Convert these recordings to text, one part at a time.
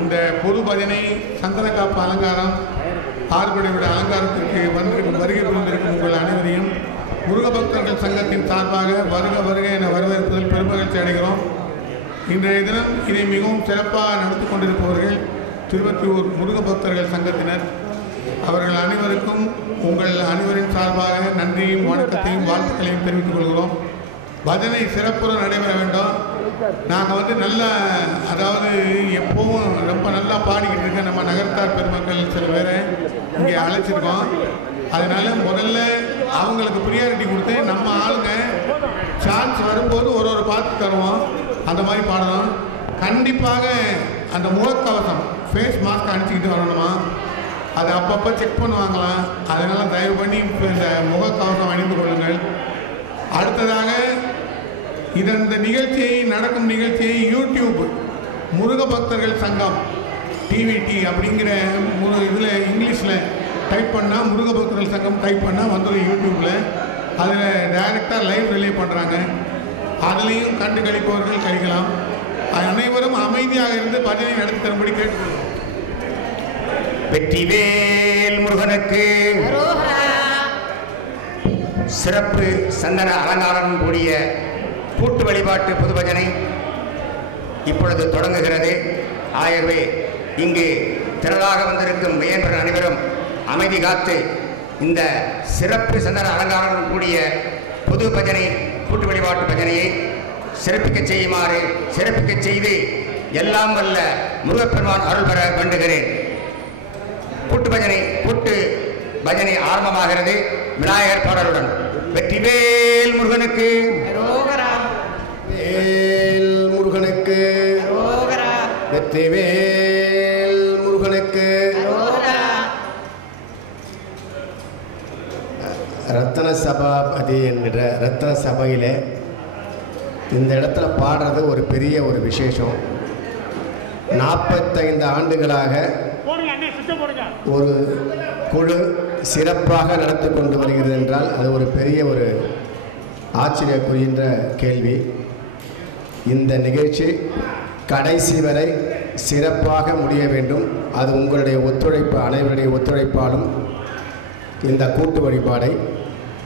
இந்த பொது பஜனை சந்தனக்காப்பு அலங்காரம் ஆறுபடை விட அலங்காரத்திற்கு வருகை புரிந்திருக்கும் உங்கள் அனைவரையும் முருக பக்தர்கள் சங்கத்தின் சார்பாக வருக வருக என வரவேற்பதில் பெருமகிழ்ச்சி அடைகிறோம். இன்றைய தினம் இதை மிகவும் சிறப்பாக நடத்தி கொண்டிருப்பவர்கள் திருவொற்றியூர் முருக பக்தர்கள் சங்கத்தினர். அவர்கள் அனைவருக்கும் உங்கள் அனைவரின் சார்பாக நன்றியும் வணக்கத்தையும் வாழ்த்துக்களையும் தெரிவித்துக் கொள்கிறோம். பஜனை சிறப்புற நடைபெற வேண்டும். நாங்கள் நல்ல அதாவது எப்பவும் ரொம்ப நல்லா பாடிக்கிட்டு இருக்க நம்ம நகரத்தார் பெருமக்கள் சில பேரை இங்கே அழைச்சிருக்கோம். அதனால முதல்ல அவங்களுக்கு ப்ரியாரிட்டி கொடுத்து நம்ம ஆளுங்க சான்ஸ் வரும்போது ஒரு பாட்டு தருவோம். அந்த மாதிரி பாடணும். கண்டிப்பாக அந்த முகக்கவசம் ஃபேஸ் மாஸ்க் அணிச்சிக்கிட்டு வரணுமா, அதை அப்பப்போ செக் பண்ணுவாங்களாம். அதனால் தயவு பண்ணி இந்த முகக்கவசம் அணிந்து கொள்ளுங்கள். அடுத்ததாக இந்த நிகழ்ச்சியை நடக்கும் நிகழ்ச்சியை யூடியூப் முருக பக்தர்கள் சங்கம் டிவிடி அப்படிங்கிற இதில் இங்கிலீஷில் டைப் பண்ணால் முருக பக்தர்கள் சங்கம் டைப் பண்ணால் வந்துடும் யூடியூப்பில். அதில் டைரெக்டாக லைவ் ரிலே பண்ணுறாங்க. அதுலேயும் கண்டு கழிப்பவர்கள் கழிக்கலாம். அனைவரும் அமைதியாக இருந்து பஜனை நடத்தி தரும்படி கேட்டுக்கொள்வோம். வெற்றிவேல் முருகனுக்கு சிறப்பு சந்தன அலங்காரம் கூடிய கூட்டு வழிபாட்டு பொது பஜனை இப்பொழுது தொடங்குகிறது. ஆகவே இங்கு திரளாக வந்திருக்கும் மையன்பர்கள் அனைவரும் அமைதி காத்து இந்த சிறப்பு சந்தன அலங்காரம் கூடிய பொது பஜனை கூட்டு வழிபாட்டு பஜனையை சிறப்பிக்க செய்யுமாறு சிறப்பிக்க செய்து எல்லாம் வல்ல முருகப்பெருமான் அருள் பெற வேண்டுகிறேன். கூட்டு பஜனை ஆரம்பமாகிறது. விநாயகர் பாடலுடன் வெற்றிவேல் முருகனுக்கு வேல் முருகனுக்கு வெற்றிவேல் முருகனுக்கு. ரத்தன சபாபதி என்கிற ரத்தன சபையில் இந்த இடத்துல பாடுறது ஒரு பெரிய ஒரு விசேஷம். 45 ஆண்டுகளாக ஒரு குழு சிறப்பாக நடத்தி கொண்டு வருகிறது என்றால் அது ஒரு பெரிய ஒரு ஆச்சரியக்குரிய கேள்வி. இந்த நிகழ்ச்சி கடைசி வரை சிறப்பாக முடிய வேண்டும். அது உங்களுடைய ஒத்துழைப்பு, அனைவருடைய ஒத்துழைப்பாலும் இந்த கூட்டு வழிபாடை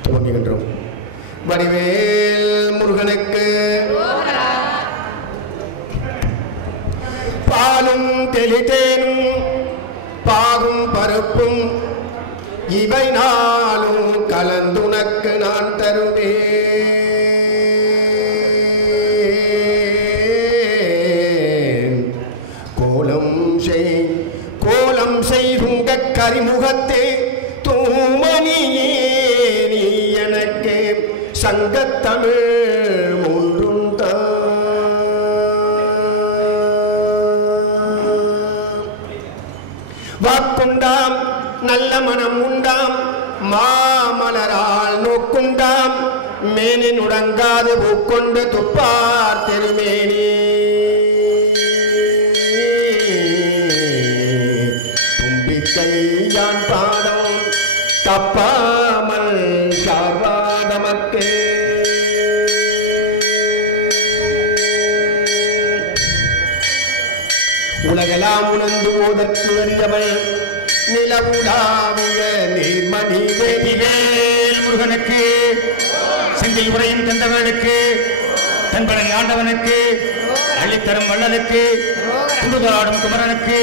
துவங்குகின்றோம். வடிவேல் முருகனுக்கு பாலும் தெளிதேனும் பாகும் பருப்பும் இவை நாளும் கலந்துனக்கு நான் தருவேன். கோலம் செய்துங்க கரிமுகத்தே தூமணியே நீ எனக்கு சங்கத்தமிழ் மூன்றும் தான். வாக்குண்டாம் நல்ல மனம் உண்டாம் மாமலரால் நோக்குண்டாம் மேனி நுடங்காது பூக்கொண்டு துப்பார் தெருமேனி. தும்பிக்கையான் பாதம் தப்பாமல் சார்வாதமக்கு. உலகெல்லாம் உணர்ந்து ஓதற்கு அறியவள் நிலவுலாவிய நீர்மணி. வெற்றிவேல் முருகனுக்கு செந்தில் உரையும் தந்தவர்களுக்கு தன்பனை ஆண்டவனுக்கு அள்ளித்தரும் வள்ளலுக்கு குண்டுதலாடும் குமரனுக்கு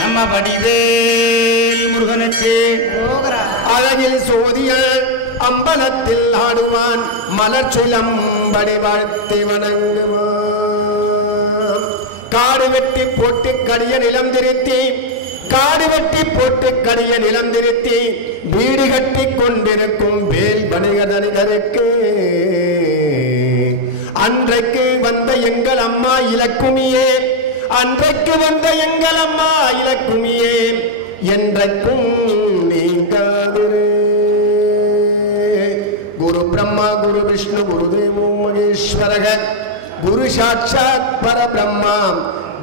நம்ம வடிவேல் முருகனுக்கு. அழகில் சோதியல் அம்பலத்தில் ஆடுவான் மலர் சுலம்படி வாழ்த்தி வணங்குவான். காடு வெட்டி போட்டு கடிய நிலம் திருத்தி வீடு கட்டி கொண்டிருக்கும் வேல் வணிகதனிகருக்கு அன்றைக்கு வந்த எங்கள் அம்மா இலக்குமியே, என்றைக்கும் நீங்காதிரு. குரு பிரம்மா குரு விஷ்ணு குரு தேவோ மகேஸ்வரக குரு சாட்சாத் பரபிரம்மா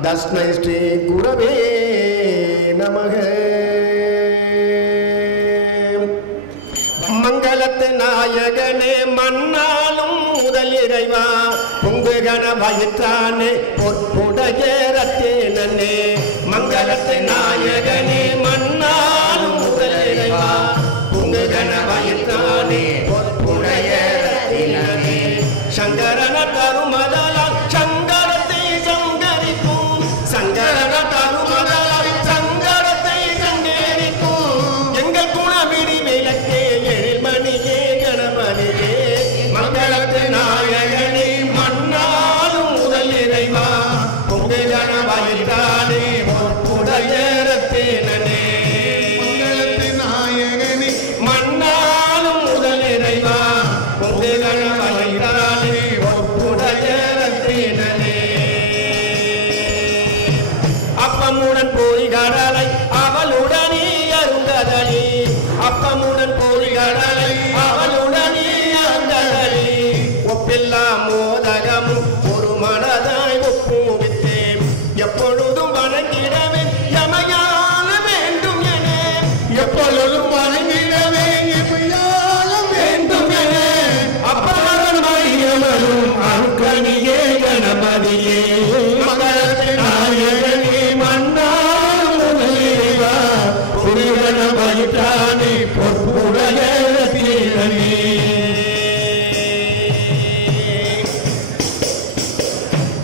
தஸ்மை ஸ்ரீ குரவே நமக. மங்களத்து நாயகனே மன்னாலும் முதல் இறைவா பொங்குகன வயிற்றானே பொற்புடைய ரத்தேனே மங்களத்தை நாயகனே மன்னாலும் முதல் இறைவா பொங்கு கணவயிற்றானே பொற்புடைய ரத்தினமே சங்கரன தருமதலால் சங்கரத்தை சங்கரிக்கும் சங்கரன தருமதலால் சங்கரத்தை சங்கரிக்கும் எங்கள் குணமிடி விளக்கே எழில்மணியே கணபதியே மங்களத்து நாயகனே மன்னாலும் முதல் இறைவா பொங்கு கணவயிற்றானே பொற்புடைய ரத்தினமே மங்களத்து நாயகனே மன்னாலும் முதல் இறைவா பொங்கு கணவயிற்றானே பொற்புடைய ரத்தினமே அப்பமுடன் போய் கடலை அவளுடனே அருந்ததனி அப்பமுடன் போய் கடலை அவளுடனே அருந்ததனி ஒப்பில்லா மோதகமும் ஒரு மனதாய் ஒப்புவித்தேன் எப்பொழுதும் வணங்கிடவே யமயான வேண்டும் என எப்பொழுதும் வணங்கிடவே எப்பயால வேண்டும் என அப்பமகன் மரியவரும் அருக்கணியே கணபதியே மங்களத்து நாயகனே மன்னாலும் முதல் இறைவா பொங்கு கணவயிற்றானே பொற்புடைய ரத்தினமே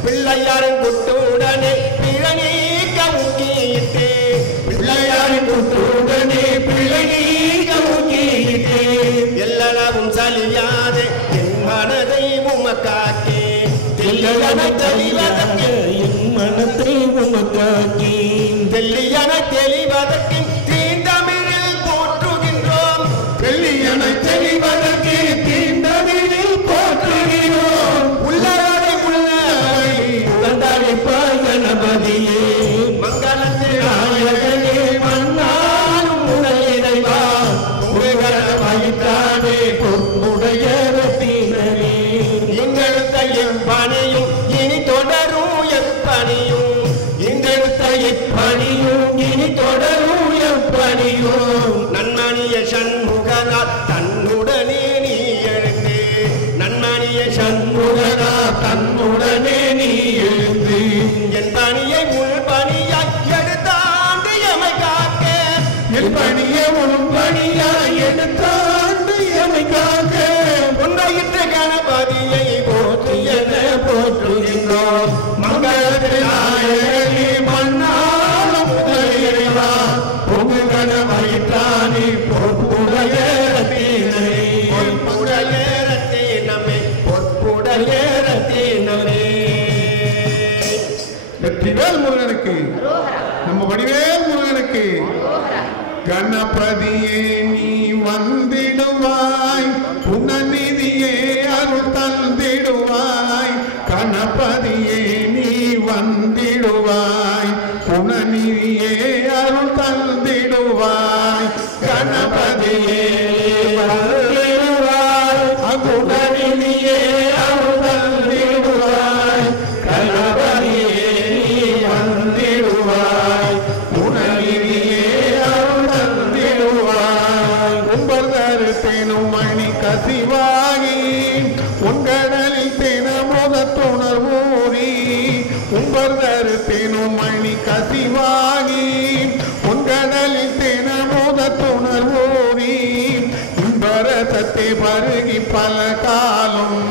பிள்ளையாரின் குட்டுடனே பிழநீக்க முக்கியிட்டு பிள்ளையாரின் குட்டுடனே பிழநீக்க முக்கியிட்டு எல்லளவும் சலியாதே என் மனதை உமக்காக்கே தெல்லியன தெளிவதற்கு என் மனத்தை உமக்காக்கே தெல்லியன தெளிவதற்கு தீண்டமிழில் போற்றுகின்றோம் வெள்ளியனை தெளிவதற்கு தீண்டமிழில் போற்றுகிறோம் உள்ளவரை உள்ளவரை உகந்தளிப்பாய் கணபதியே மங்களத்து நாயகனே மன்னாலும் முதல் இறைவா பொங்கு கணவயிற்றானே பொற்புடைய ரத்தினமே எங்கெடுத்த எப்பணியும் இனி தொடரும் எப்பணியும் எங்கெடுத்த எப்பணியும் இனி தொடரும் எப்பணியும் நன்மணிய சண்முகனார் தன்னுடனே நீ எழுந்து நன்மணிய சண்முகனார் தன்னுடனே நீ எழுந்து என் பணியை உள் பணியாய் எடுத்தாண்டு எமை காக்க என் பணியை உன் பணியாய் எடுத்தாண்டு எமை காக்க உன்னையிட்டு கணபதியை போற்று என போற்றுகின்றோம் மங்களத்து நாயகனே மன்னாலும் முதல் இறைவா பொங்கு கணவயிற்றானே பொற்புடைய ரத்தினமே பொற்புடைய ரத்தினமே பொற்புடைய ரத்தினமே வெற்றிவேல் முருகனுக்கு நம்ம வடிவேல் முருகனுக்கு கணபதியே நீ வந்திடுவாய் புனநிதியே அருள் தந்திடுவாய் கணபதியே நீ வந்திடுவாய் புனநிதியே அருள் தந்திடுவாய் கணபதியே வந்திடுவாய் அகுணநிதியே அருள் தந்திடுவாய் கணபதியே நீ வந்திடுவாய் புனநிதியே அருள் தந்திடுவாய் உம்பர் தேனும் மணி கசிவாகி உங்கடலில் தினமுத துணர்வூரி உம்பர் தேனும் மணி கசிவாகி உங்கடலில் தினமுத துணர்வூரி இன்பரசத்தை பருகி பல காலம்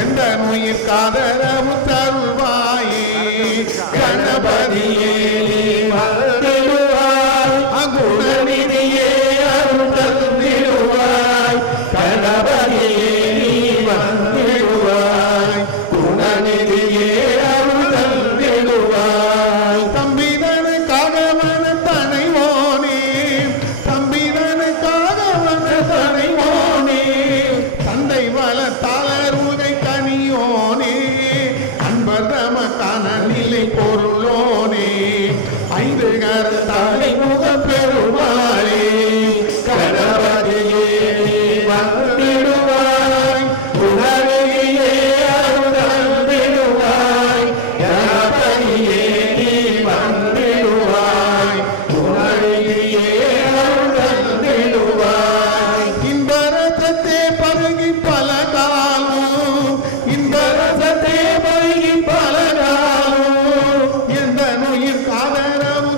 எந்த நோயிற் காதரவு தருள்வாயே கணபதியே வந்திடுவாய் அகுணநிதியே அருள் தந்திடுவாய் கணபதியே நீ வந்திடுவாய் குணநிதியே அருள் தந்திடுவாய் தம்பிதனுக்காக தனைவோனே தம்பிதனுக்காக தனைவோனே தந்தை வள தாளருகை கனியோனே அன்பர் தமக்கான நிலை பொருளோனே ஐந்து கரத்தாலை முக பெருமாளே கணபதியே வந்திடுவாய் குணநிதியே அருள் தந்திடுவாய் கணபதியே நீ வந்திடுவாய் குணநிதியே அருள் தந்திடுவாய் இன்பரசத்தே பருகி பல காலம் இன்பரசத்தே பருகி பல காலம் எந்த நோயிற் காதரவு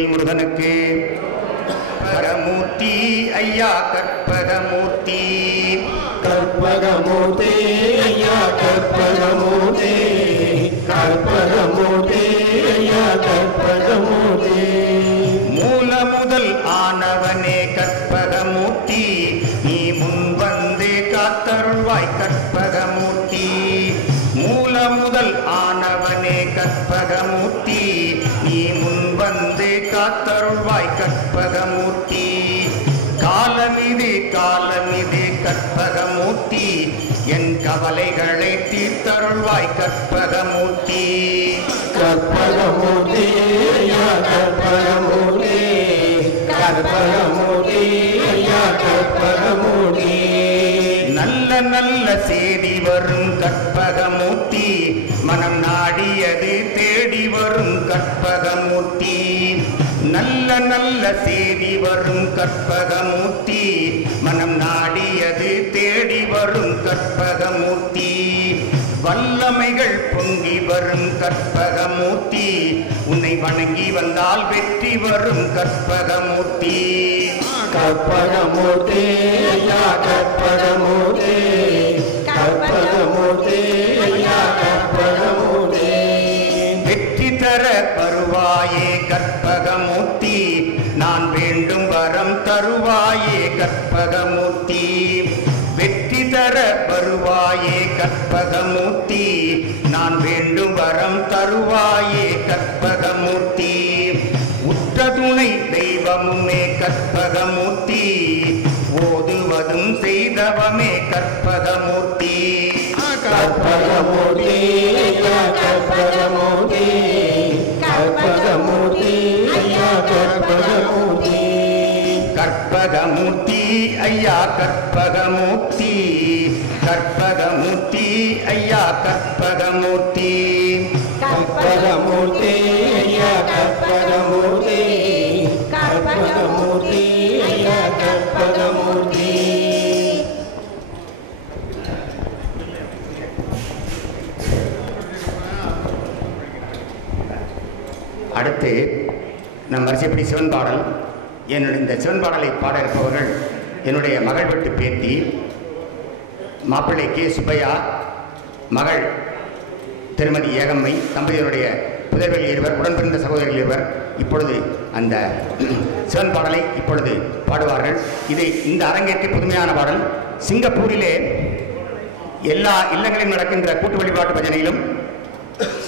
வெற்றிவேல் முருகனுக்கு. கற்பகமூர்த்தி ஐயா கற்பகமூர்த்தி. கற்பகமூர்த்தி ஐயா கற்பகமூர்த்தி. கற்பகமூர்த்தி ஐயா கற்பகமூர்த்தி. மூல முதல் ஆனவனே கற்பகமூர்த்தி, நீ முன் வந்து காத்தருள்வாய் கற்பகமூர்த்தி. மூல முதல் ஆனவனே கற்பகமூர்த்தி, நீ முன் வந்து காத்தருள்வாய் கற்பகமூர்த்தி. காலமிது காலமிது கற்பகமூர்த்தி, என் கவலைகளை தீர்த்தருள்வாய் கற்பகமூர்த்தி. கற்பகமூர்த்தி ஐயா கற்பகமூர்த்தி. கற்பகமூர்த்தி ஐயா கற்பகமூர்த்தி. நல்ல நல்ல செய்தி வரும் கற்பகமூர்த்தி, மனம் நாடியது தேடி வரும் கற்பகமூர்த்தி. நல்ல நல்ல செய்தி வரும் கற்பகமூர்த்தி, மனம் நாடியது தேடி வரும் கற்பகமூர்த்தி. வல்லமைகள் பொங்கி வரும் கற்பகமூர்த்தி, உன்னை வணங்கி வந்தால் வெற்றி வரும் கற்பகமூர்த்தி. கற்பகமூர்த்தி ஐயா கற்பகமூர்த்தி. கற்பகமூர்த்தி ஐயா கற்பகமூர்த்தி. வெற்றி தர வருவாயே கற்பகமூர்த்தி, நான் வேண்டும் வரம் தருவாயே கற்பகமூர்த்தி. வெற்றி தர வருவாயே கற்பகமூர்த்தி, நான் வேண்டும் வரம் தருவாயே கற்பகமூர்த்தி. உற்ற துணை தெய்வமுமே கற்பகமூர்த்தி, ஓதுவதும் செய்தவமே கற்பகமூர்த்தி. கற்பகமூர்த்தி ஐயா கற்பகமூர்த்தி. கற்பகமூர்த்தி ஐயா கற்பகமூர்த்தி. கற்பகமூர்த்தி ஐயா கற்பகமூர்த்தி. கற்பகமூர்த்தி ஐயா கற்பகமூர்த்தி. கற்பகமூர்த்தி ஐயா கற்பகமூர்த்தி. கற்பகமூர்த்தி ஐயா கற்பகமூர்த்தி. அடுத்து நம் வரிசைப்படி சிவன் பாடல். என்னுடைய இந்த சிவன் பாடலை பாட இருப்பவர்கள் என்னுடைய மகள் வீட்டு பேத்தி மாப்பிள்ளை கே சுப்பையா, மகள் திருமதி ஏகம்மை, தம்பதியருடைய புதல்வர்கள் இருவர், உடன்பிறந்த சகோதரர்கள் இருவர். இப்பொழுது அந்த சிவன் பாடலை இப்பொழுது பாடுவார்கள். இது இந்த அரங்கேற்ற புதுமையான பாடல். சிங்கப்பூரிலே எல்லா இல்லங்களிலும் நடக்கின்ற கூட்டு வழிபாட்டு பஜனையிலும்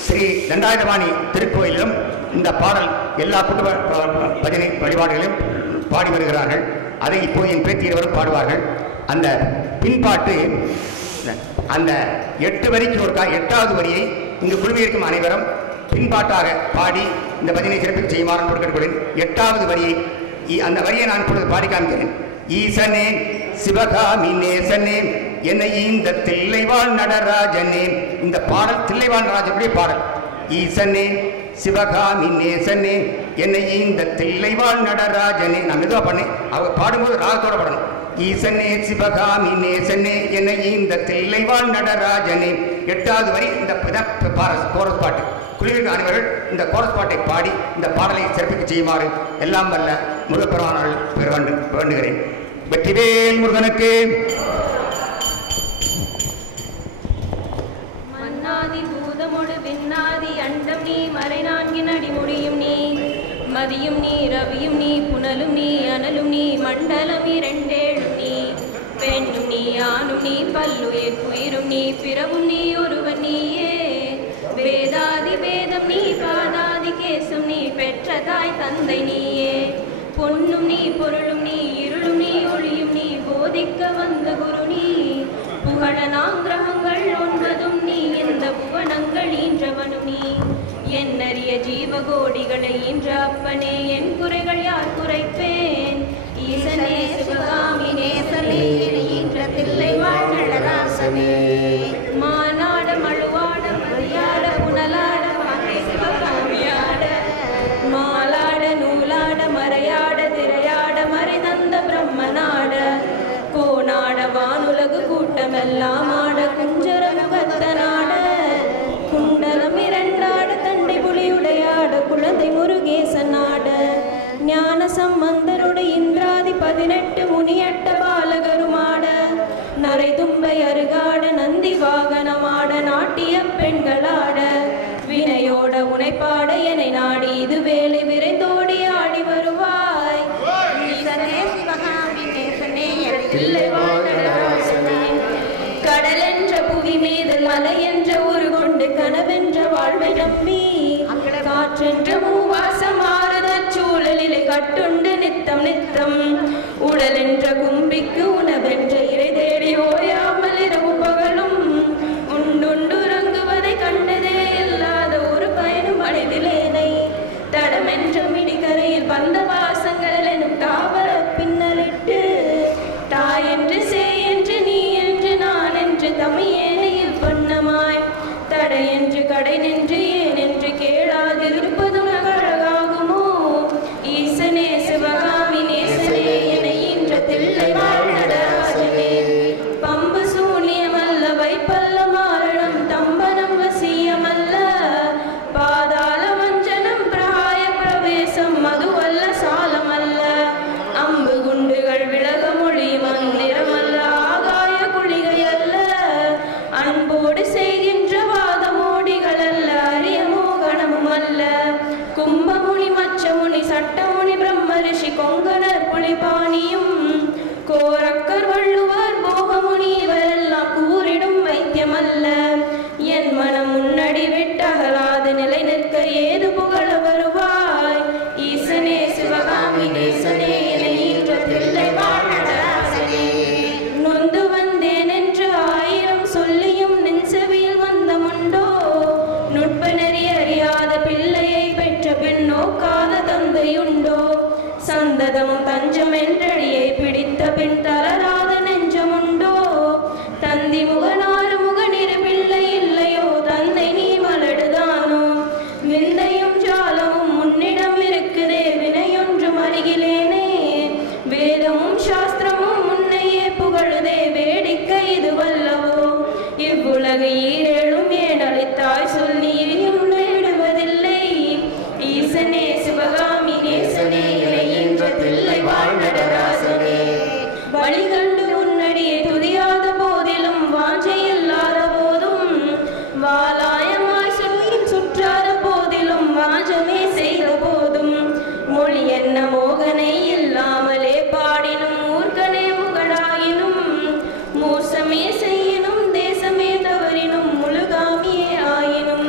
ஸ்ரீ தண்டாயுதபாணி திருக்கோயிலிலும் இந்த பாடல் எல்லா கூட்டு பஜனை வழிபாடுகளிலும் பாடி வருகிறார்கள். அதை இப்போது என் பேத்தி இருவரும் பாடுவார்கள். அந்த பின்பாட்டு அந்த 8 வரிக்கு ஒருக்கா 8வது வரியை இங்கு குழுமியிருக்கும் அனைவரும் பின்பாட்டாக பாடி இந்த பஜனை சிறப்பில் செய்யுமாறு கொடுக்கிறேன். 8வது வரியை அந்த வரியை நான் இப்பொழுது பாடி காமிக்கிறேன். ஈசனே சிவகாமி நேசனே என்னை இந்த தில்லைவாழ் நடராஜனே. இந்த பாடல் தில்லைவாழ் நடராஜனுடைய பாடல். ஈசனே சிவகாமி நேசனே என்னை இந்த தில்லைவாழ் நடராஜனே. நான் மெதுவாக பண்ணேன், அவர் பாடும்போது ராகத்தோட படணும். ஈசனே சிவகாமி நேசனே என்னை இந்த தில்லைவாழ் நடராஜனே. 8வது வரி இந்த கோரஸ் பாட்டு. குழுவிற்கு அனைவர்கள் இந்த கோரஸ் பாட்டை பாடி இந்த பாடலை சிறப்பிக்க செய்யுமாறு எல்லாம் வல்ல முருகப்பெருமானால் வேண்டுகிறேன். வெற்றிவேல் முருகனுக்கு. மன்னாதி பூதமொடு விண்ணாதி அண்டம் நீ, மறை நான்கின் அடிமுடியும் நீ, மதியும் நீ, ரவியும் நீ, புனலும் நீ, அனலும் நீ, மண்டலம் இரண்டேழும் நீ, பெண்ணும் நீ, ஆணும் நீ, பல்லுயிர் குயிரும் நீ, பிறவும் நீ, ஒருவன் நீயே. வேதாதி வேதம் நீ, பாதாதி கேசம் நீ, பெற்ற தாய் தந்தை நீயே. பொன்னும் நீ, பொருளும் நீ, இருளும் நீ, ஒளியும் நீ, போதிக்க வந்த குரு நீ. புகழ நாங்கிரகங்கள் 9 நீ, இந்த புவனங்கள் ஈன்றவனும் நீ. என்னறிய ஜீவகோடிகளை ஈன்ற அப்பனே, என் குறைகள் யார் குறைப்பேன்? ஈசனே சிவகாமி நேசனே ஈன்ற தில்லைவாழ் நடராசனே. மானாட மழுவாட மதியாட புனலாட மாலை சிவகாமியாட, மாலாட நூலாட மறையாட திரையாட மறைதந்த பிரம்மனாட, கோனாட வானுலகு கூட்டமெல்லாம் ஆட குஞ்சரமுகத்தனாட, குண்டலம் இரண்டாட தண்டை புலியுடையாட குழந்தை முருகேசனாட, பதினெட்டு முனியட்ட பாலகருமாட நரை தும்பை அருகாட நந்தி வாகனமாட நாட்டிய பெண்களாட வினையோட உனைப்பாட என்னை நாடி இது வேலை விரைந்தோடி ஆடி வருவாய். கடல் என்ற புவி மீது மலை என்ற ஒரு கொண்டு கனவென்ற வாழ்வை நம்பி காற்றென்ற மூவாசம் மாறுத சூழலிலே கட்டுண்டு நித்தம் நித்தம் உடல் என்ற கும்பிக்கு உணவென்ற இறை தேடி ஓயாமல் இரவு பகலும் உண்டுண்டுறங்குவதை கண்டதே இல்லாத ஒரு பயனும் அடைவிலேனை தடமென்ற மிடிகரையில் வந்த வாசங்கள் எனும் தாவர பின்னலிட்டு தாய் என்று சே என்று நீ என்று நான் என்று தமியேனையில் பண்ணமாய் தடை என்று கடை நின்று ஏன் என்று கேளாதிருப்பதுனகழகாகுமோ ஈசனே சிவகாமி நேசனே என இன்ற தில்லை வாழ்நடராஜனே பம்பு சூனியமல்ல வைப்பல்ல மாரணம் தம்பனம் வசியமல்ல பாதாள வஞ்சனம் பிராய பிரவேசம் மதுவல்ல சாலமல்ல அம்பு குண்டுகள் விலக மொழி மந்திரமல்ல ஆகாய குளிகையல்ல அன்போடு செய்கின்ற வாதமோடிகள் அல்ல அரிய மோகனமும் அல்ல கும்பமுனி மச்சமுனி சட்டமுனி பிரம்ம ரிஷி கொங்கணர் புலிபாணியும் கோரக்கர் வள்ளுவர் போகமுனி இவரெல்லாம் கூறிடும் வைத்தியமல்ல என் மனம் முன்னடி விட்டகலாது நிலை நிற்க ஏது புகழ வருவாய் ஈசனே சிவகாமி நேசனே என ஈன்ற தில்லை வாழ்நடராசனே நொந்து வந்தேன் என்று ஆயிரம் சொல்லியும் நெஞ்சவியில் வந்தமுண்டோ நுட்ப நெறி அறியாத பிள்ளையை பெற்ற பின் நோக்காத தந்தையுண்டோ சந்ததமும் தஞ்சம் என்றடியை பிடித்த பின் தளராத நெஞ்சமுண்டோ தந்தி முகனாறு முகனிரு பிள்ளை இல்லையோ தந்தை நீ மலடுதானோ விந்தையும் ஜாலமும் முன்னிடம் இருக்குதே வினையொன்றும் அருகிலேனே வேதமும் சாஸ்திரமும் முன்னையே புகழுதே வேடிக்கை இது வல்லவோ இவ்வுலகு ஈரேழும் ஏன் அளித்தாய் சொல் நீரியும் நேடுவதில்லை ஈசனே சிவகாமி நேசனே என ஈன்ற தில்லை வாழ்நடராசனே வழி கண்டு உன்னடியை துதியாத போதிலும் வாஞ்சை இல்லாத போதும் வாலாயமாய் சொல்லியும் சுற்றாத போதிலும் வாஞ்சமே செய்த போதும் மொழி என்ன மோகனை இல்லாமலே பாடினும் மூர்க்கனே முகடாயினும் மோசமே செய்யினும் தேசமே தவறினும் முழுகாமியே ஆயினும்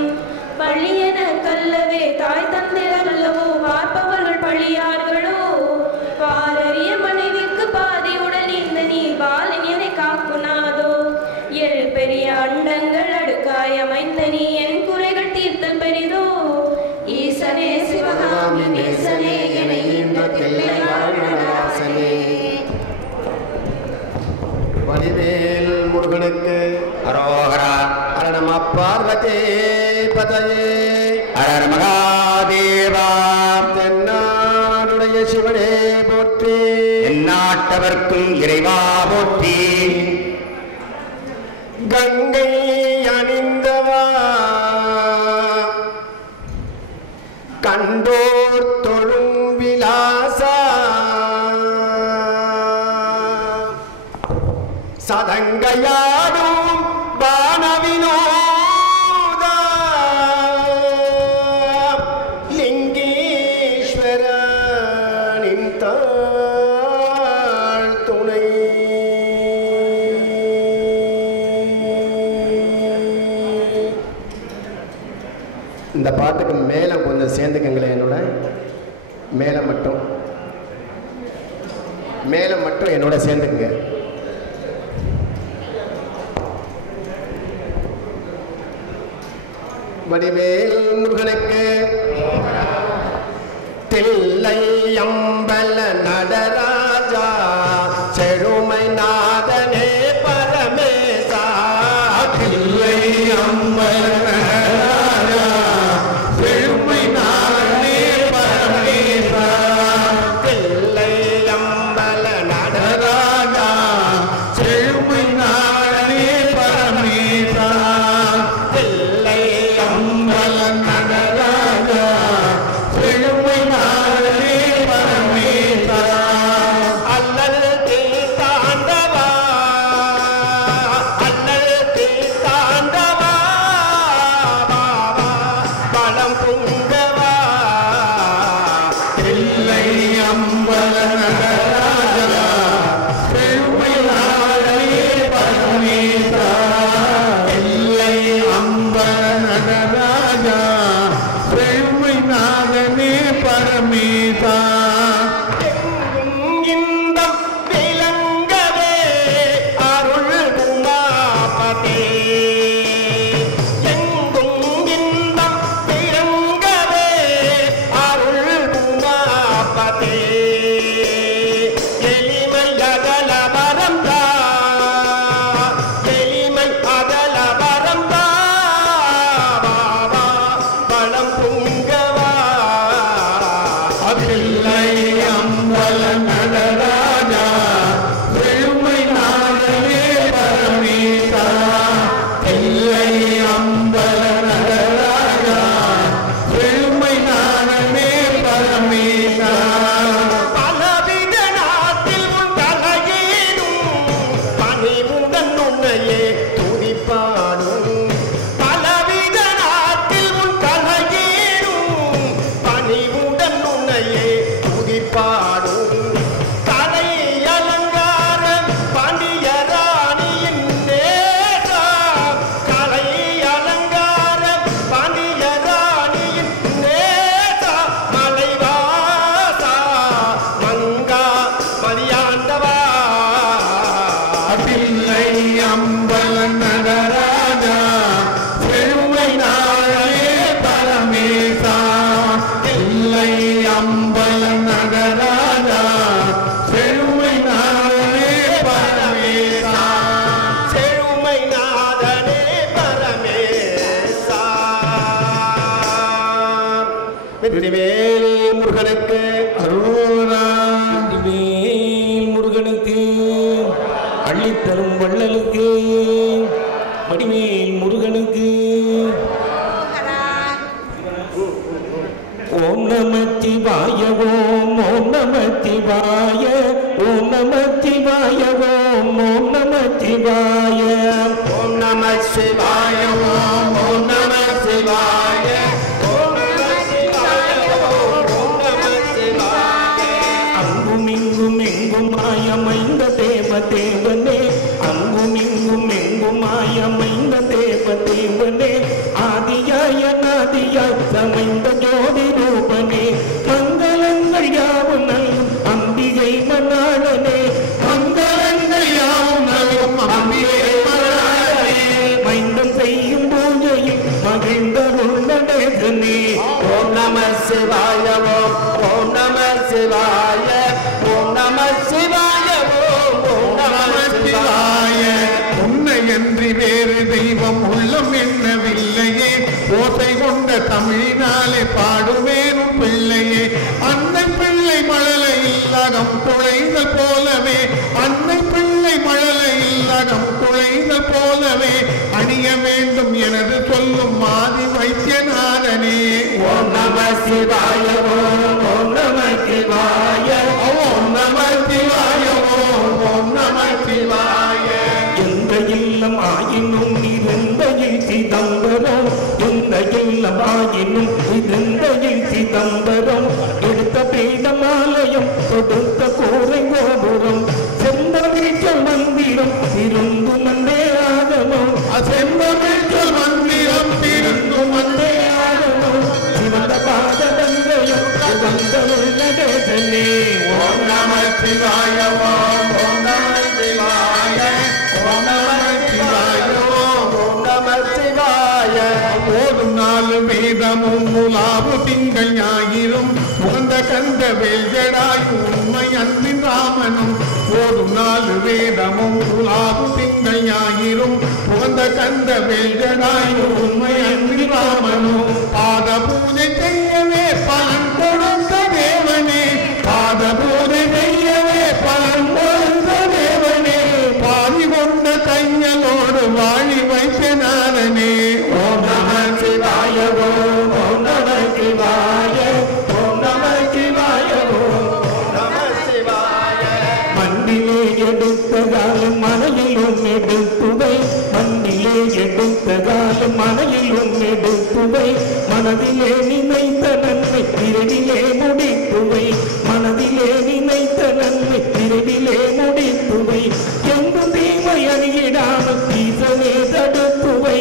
பழியென கல்லவே தாய் தந்தை அல்லவோ பார்ப்பவர்கள் பழியார்களோ பாரறிய மனைவிக்கு பாதி உடல் இந்த நீ பாலினியனை காக்குனாதோ எல் பெரிய அண்டங்கள் அடுக்காய் அமைந்த நீ என் குறைகள் தீர்த்தல் பெரிதோ ஈசனே சிவகாமி நேசனே என ஈன்ற தில்லை வாழ்நடராசனே வடிவேல் முருகனுக்கு அரோகரா அரணம பார்வதி பதையே ஹர மகாதேவா தென்னாடுடைய சிவனே போற்றி எந்நாட்டவர்க்கும் இறைவா போற்றி கங்கை அணிந்தவா கண்டோர் தொழும் விலாசா சதங்கையாடும் வானவினோதா லிங்கீஸ்வர நின்றாள் துணை இந்த பாட்டுக்கு மேலே கொஞ்சம் சேர்ந்துக்கங்களேன் என்னோட மேலே மட்டும் என்னோட சேர்ந்துக்குங்க. வடிவேல் முருகனுக்கு தில்லை அம்பல நடராஜா செழுமை நாதனே பரமேசா தில்லை அம்பல நடராஜா செழுமை நாதனே பரமேசா தில்லை அம்பல நடராஜா செழுமை நாதனே பரமேசா தில்லை அம்பல நடராஜா செழுமை நாதனே பரமேசா பரமேசா இன்பம் விளங்கவே அருள் உமாபதி எங்கும் இன்பம் விளங்கவே அருள் உமாபதி எளிமை அகல வரந்தா எளிமை அகல வரந்தா பலம் பொங்கவா அதில்லை அம்பல நடராஜா செழுமை நாடனே பரமேசா இல்லை அம்பல நடராஜா செழுமை நாடனே பரமேசா பலவித நாட்டில் உன் தலையேனும் பணிவுடன் உன்னையே துதிப்பாடும் பலவித நாட்டில் உன் தலையேனும் பணிவுடன் உன்னையே துதிப்பாடும் கலை அலங்கார பாண்டியராணியின் நேசா கலை அலங்கார பாண்டியராணியின் நேசா மலைவாசா மங்கா மதியாண்டவா அதில்லை அம்பல நடராஜா செழுமை நாடனே பரமேசா இல்லை அம்பல நடராஜா செழுமை நாடனே பரமேசா செழுமை நாதனே பரமேசா வெற்றிவேல் முருகனுக்கு அரோரா வெற்றிவேல் முருகனுக்கு அள்ளித்தரும் வள்ளலுக்கு வடிவேல் முருகனுக்கு ஓம் நமச்சிவாய ஓம் நமச்சிவாய ஓம் நமச்சிவாய ஓம் நமச்சிவாய ஓம் நம சிவாய ஓம் நம சிவாய ஓம் நம சிவாய ஓம் நம சிவாய அங்கும் இங்கும் எங்குமாயமைந்த தேவ தேவனே அங்கும் இங்கும் எங்குமாயமைந்த தேவ தேவனே ஆதியாய நாதியாய் சமைந்த ஜோதி ரூபனே மங்களங்கள் யாவும் நல்கும் அம்பிகை மணாளனே மங்களங்கள் யாவும் நல்கும் அம்பிகை மணாளனே மைந்தம் செய்யும் பூஜையில் மகிழ்ந்தருள் நடேசனே ஓம் நம சிவாய ஓம் நம சிவாய ஓம் நம சிவாய ஓம் நம சிவாய உன்னையன்றி வேறு தெய்வம் உள்ளம் என்னவில்லையே ஓசை கொண்ட தமிழினாலே பாடுவேனும் பிள்ளையே அன்னை பிள்ளை மழலை இல்லகம் குழைந்த போலவே அன்னை பிள்ளை மழலை இல்லகம் குழைந்த போலவே அணிய வேண்டும் எனது சொல்லும் மாதி வைத்தியநாதனே ஓம் நம சிவாய ஓம் நம சிவாய ஓம் நம சிவாய ஓம் நம சிவாய எந்த இல்லம் ஆயினும் இருந்தையில் சிதம்பரம் எந்த இல்லம் ஆயினும் இருந்தையில் சிதம்பரம் எடுத்த பீடமாலயம் கொடுத்த கோரை கோபுரம் செம்பவீச்சல் மந்திரம் திருந்து மந்தே ஆகமம் செம்பமிழ்ச்சொல் மந்திரம் திருந்தும் மந்தே ஆகமம் சிவந்த பாததங்கையும் சிவந்தருள் நடேசனே ஓம் நம சிவாய ஓம் நம சிவாய ஓம் நம சிவாய ஓம் நம சிவாய ஓதும் நாலு வேதமும் முலாவு திங்கள் ஞாயிறும் உகந்த கந்த வேல்ஜடாய் உண்மை அன்பின் ராமனும் ஓதும் நாலு வேதமும் முலாவு திங்கள் ஞாயிறும் உகந்த கந்த வேல்ஜடாய் உண்மை அன்பின் ராமனும் பாத பூஜை செய்யவே பலன் கொடுத்த தேவனே பாத பூஜை செய்யவே பலன் கொடுத்த தேவனே பாதி கொண்ட கையலோடு வாழி வைத்த நாதனே ஓம் நம சிவாய ஓம் நம சிவாய ஓம் நம சிவாய ஓம் நம சிவாய மண்ணிலே எடுத்த காலம் மனையிலும் எடுத்துவை மண்ணிலே எடுத்த காலம் மனையிலும் எடுத்துவை மனதிலே நினைத்த நன்மை விரைவிலே முடித்துவை மனதிலே நினைத்த நன்மை விரைவிலே முடித்துவை எங்கு தீமை அணியிடாமல் ஈசனே தடுத்துவை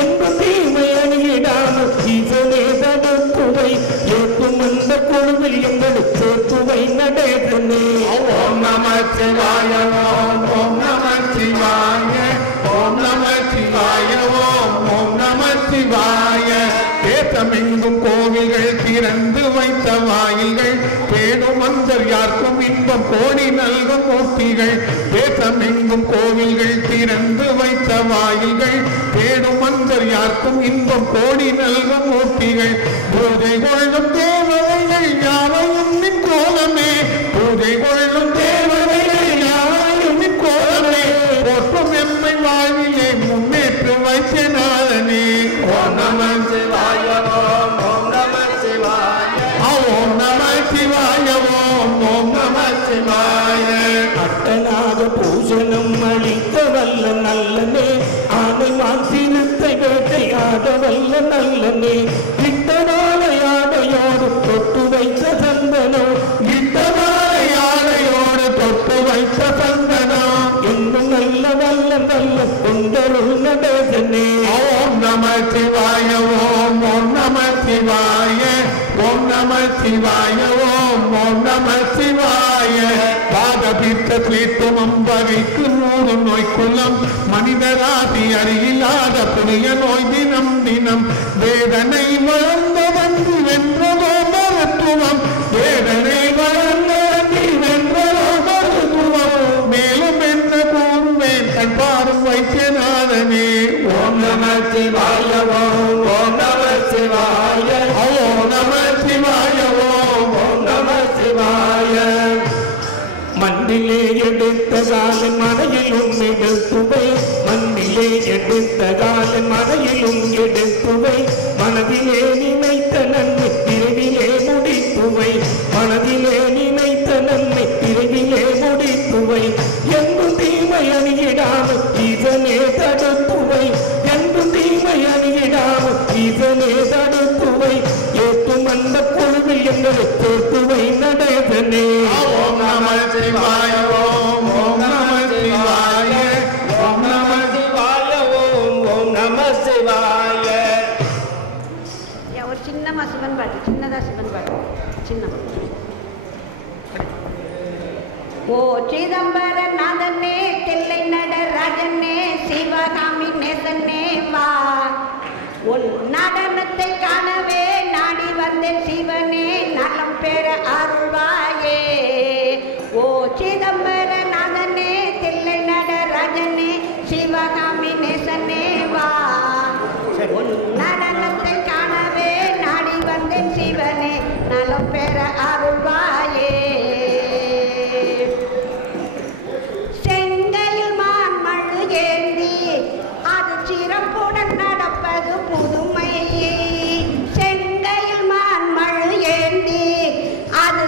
எங்கு தீமை அணியிடாமல் ஈசனே தடுத்துவை ஏற்கும் அந்த குழுவில் எங்களுக்கு எடுத்துவை நடேசனே. ஓம் நம சிவாய ஓம் நம சிவாய ஓம் நம சிவாய ஓம் நம சிவாய. தேசமெங்கும் கோவில்கள் திறந்து வைத்த வாயில்கள் தேடும் அந்தர் யாருக்கும் இன்பம் கோடி நல்கும் மூர்த்திகள். தேசமெங்கும் கோவில்கள் திறந்து வைத்த வாயில்கள் தேடும் அந்தர் யாருக்கும் இன்பம் கோடி நல்கும் மூர்த்திகள். பூஜை கொள்ளும் தேவதைகள் யாவையும் நின் கோலமே. பூஜை கொள்ளும் தேவதைகள் யாவையும் நின் கோலமே. போற்றும் எம்மை வாழ்விலே முன்னேற்று வைத்தியநாதனே. ஓம் நம சிவாய ஓம் நம சிவாய ஓம் நம சிவாய ஓம் நம சிவாய. அட்டனாக பூஜனம் அளிக்க வல்ல நல்லனே. ஆனை மாசினத்தை வேட்டையாட வல்ல நல்லனே. இட்டனாலையாடையோடு தொட்டு வைத்த சந்தனம். இட்டனாலையாடையோடு தொட்டு வைத்த சந்தனம். இன்னும் நல்ல வல்ல நல்ல கொண்டருள் நடேசனே. ஓம் நம சிவாய ஓம் நம சிவாய ஓம் நம சிவாய ஓம் நம சிவாய. பாதபித்த தீர்த்தமம் வகைக்கு 100 நோய்க்குலம் மனிதராசி அறியில்லாத புதிய நோய் தினம் தினம். வேதனை வளர்ந்த வந்து வென்றதோ மருத்துவம். வேதனை வளர்ந்த வந்து வென்றதோ மருத்துவம். மேலும் என்ன கூறுவேன் கண் பாரும் வைத்தியநாதனே. ஓம் நம சிவாய ஓம் நம சிவாய ஓம் நம சிவாய ஓம் நம சிவாய. மண்ணிலே எடுத்த காலம் மனையிலும் எடுத்துவை. மண்ணிலே எடுத்த காலம் மனையிலும் எடுத்துவை. மனதிலே நினைத்த நன்மை விரைவிலே முடித்துவை. மனதிலே நினைத்த நன்மை விரைவிலே முடித்துவை. எங்கும் தீமை அணியிடாமல் ஈசனே தடுத்துவை. எங்கும் தீமை அணியிடாமல் ஈசனே தடுத்துவை. ஏற்றும் அந்த குழுவில் எங்களை சேர்த்துவை நடேசனே. ஓம் நம சிவாய ஓம் நம சிவாய ஓம் நம சிவாய ஓம் நம சிவாய. ஒரு சின்னமா சிவன் பாட்டு, சின்னதா சிவன் பாட்டு, சின்னமா. ஓ சிதம்பர நாதனே தில்லை நடராஜனே சிவகாமி நேசனே வா. உன் நடனத்தை காணவே நாடி வந்தேன் சிவனே நலம் பெற அருள்வாயே. ஓ சிதம்பர நாதனே தில்லை நடராஜனே சிவகாமி நேசனே வா. உன் நடனத்தை காணவே நாடி வந்தேன் சிவனே நலம் பெற அருள்வாயே. செங்கையில் மான்மழு ஏந்தி அது சிறப்புடன் நடப்பது புதுமை. செங்கையில் மான்மழு ஏந்தி அது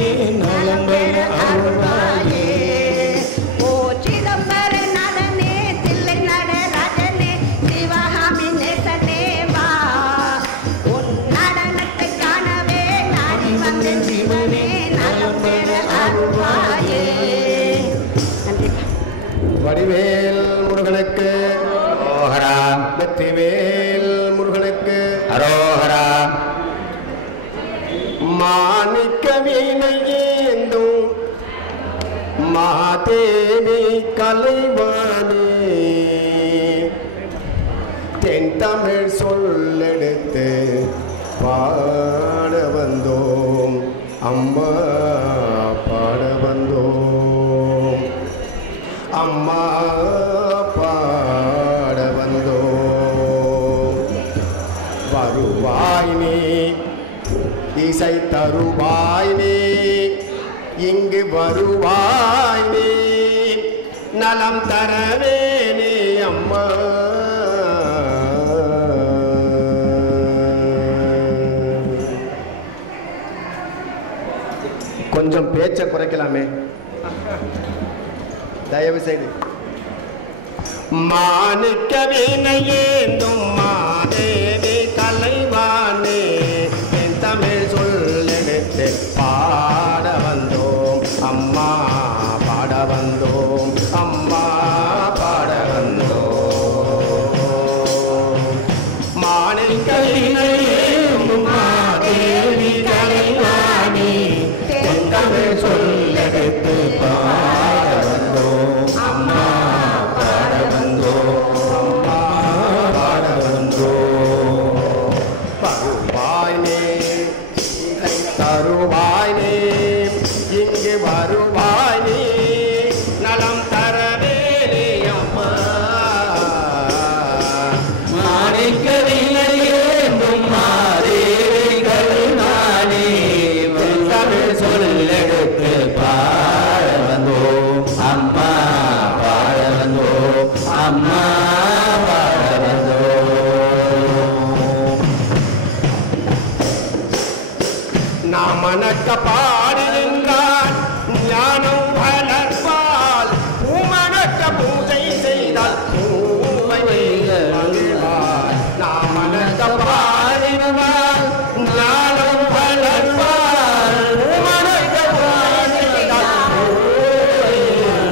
நீ நலம் பெற அருள்வாயே. ஓ சிதம்பரநாதனே தில்லை நடராஜனே சிவகாமி நேசனே வா உன் நடனத்தை காணவே நாடி வந்த சிவனே நலம் பெற அருள்வாயே. வடிவேல் முருகனுக்கு அரோஹரா. வெற்றிவேல் முருகனுக்கு அரோஹரா. மாணிக்க வீணை ஏந்தும் மாதேவி கலைவாணி தென் தமிழ் சொல்லெடுத்து பாட வந்தோம் அம்மா பாட வந்தோம் அம்மா பாட வந்தோம். வருவாய் நீ இசை தருவாய் நீ இங்கு வருவாய் நீ நலம் தரவே நீ அம்மா. கொஞ்சம் பேச்சை குறைக்கலாமே தயவு செய்து. மாணிக்க வீணையேந்தும் மாதேவி கலைவானே என் தமிழ் சொல்லெடுத்து பாட வந்தோம் அம்மா பாட வந்தோம் அம்மா பாட வந்தோம். மாணிக்க வீணையேந்தும் மாதேவி கலைவானே என் தமிழ் சொல்லெடுத்து பாட வந்தோம் அம்மா பாட வந்தோம் அம்மா பாட வந்தோம். வருவாய்னே இசை தருவாய்னே இங்கு வருவாய்னே நலம் தரவே நீ அம்மா. மாணிக்க வீணையேந்தும் மாதேவிகள் நானே தமிழ் சொல்லெடுத்து பாட வந்தோம் அம்மா பாட வந்தோம் அம்மா பாட வந்தோம். நாம் மணக்க பாடி நின்றால் ஞானம் வளர்ப்பால் பூமணக்க பூஜை செய்தால் பூவை மகிழ்வாள். நாம் மணக்க பாடினால் ஞானம் வளர்ப்பால் பூமணக்க பூஜை செய்தால் பூவை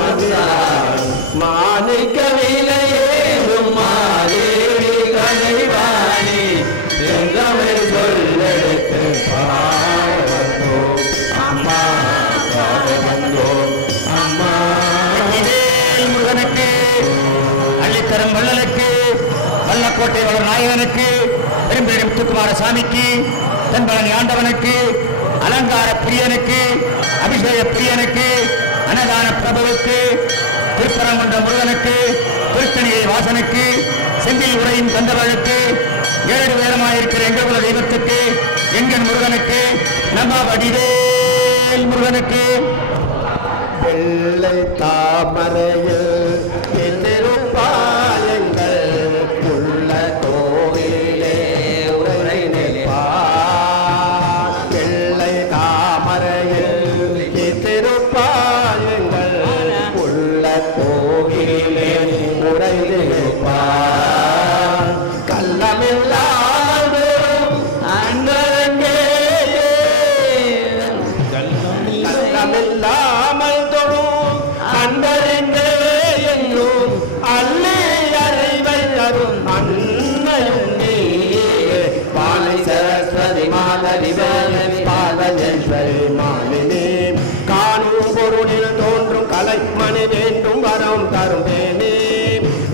மகிழ்வாள். மாணிக்க வீணையேந்தும் மாதேவி கலைவாணி செந்தமிழ் சொல்லெடுத்து பாட வந்தோம் அம்மா பாட வந்தோம் அம்மா. வெற்றிவேல் முருகனுக்கு, அள்ளித்தரும் வள்ளலுக்கு, வல்லக்கோட்டை வளர் நாயகனுக்கு, பெரும்பேரி முத்துக்குமார சாமிக்கு, தென்பழனி ஆண்டவனுக்கு, அலங்கார பிரியனுக்கு, அபிஷேக பிரியனுக்கு, அன்னதான பிரபுவுக்கு, திருப்பரங்குன்ற முருகனுக்கு, திருத்தணியை வாசனுக்கு, செந்தில் உரையின் கந்தவழுக்கு, ஏழு உயரமாயிருக்கிற எங்கள் குல தெய்வத்துக்கு, எங்கள் முருகனுக்கு, நம்ம வடிவேல் முருகனுக்கு. வெள்ளை தாமரையில் திருப்பாயங்கள் உள்ள கோவிலே உரை நிற்பார். வெள்ளை தாமரையில் திருப்பாயங்கள் உள்ள கோவிலே உரை நிற்பார். கள்ளமில்லாமல் அன்பரங்கே கள்ளமில்லாமல் தொழும் அன்பரெங்கே என்னும் அல்லே அறிவை தரும் அன்னையும் நீயே. பாலை சரஸ்வதி மாதவி பாதேஸ்வரி மாலினி காணும் பொருளில் தோன்றும் கலை மணி வேண்டும் வரம் தரும் தேனே.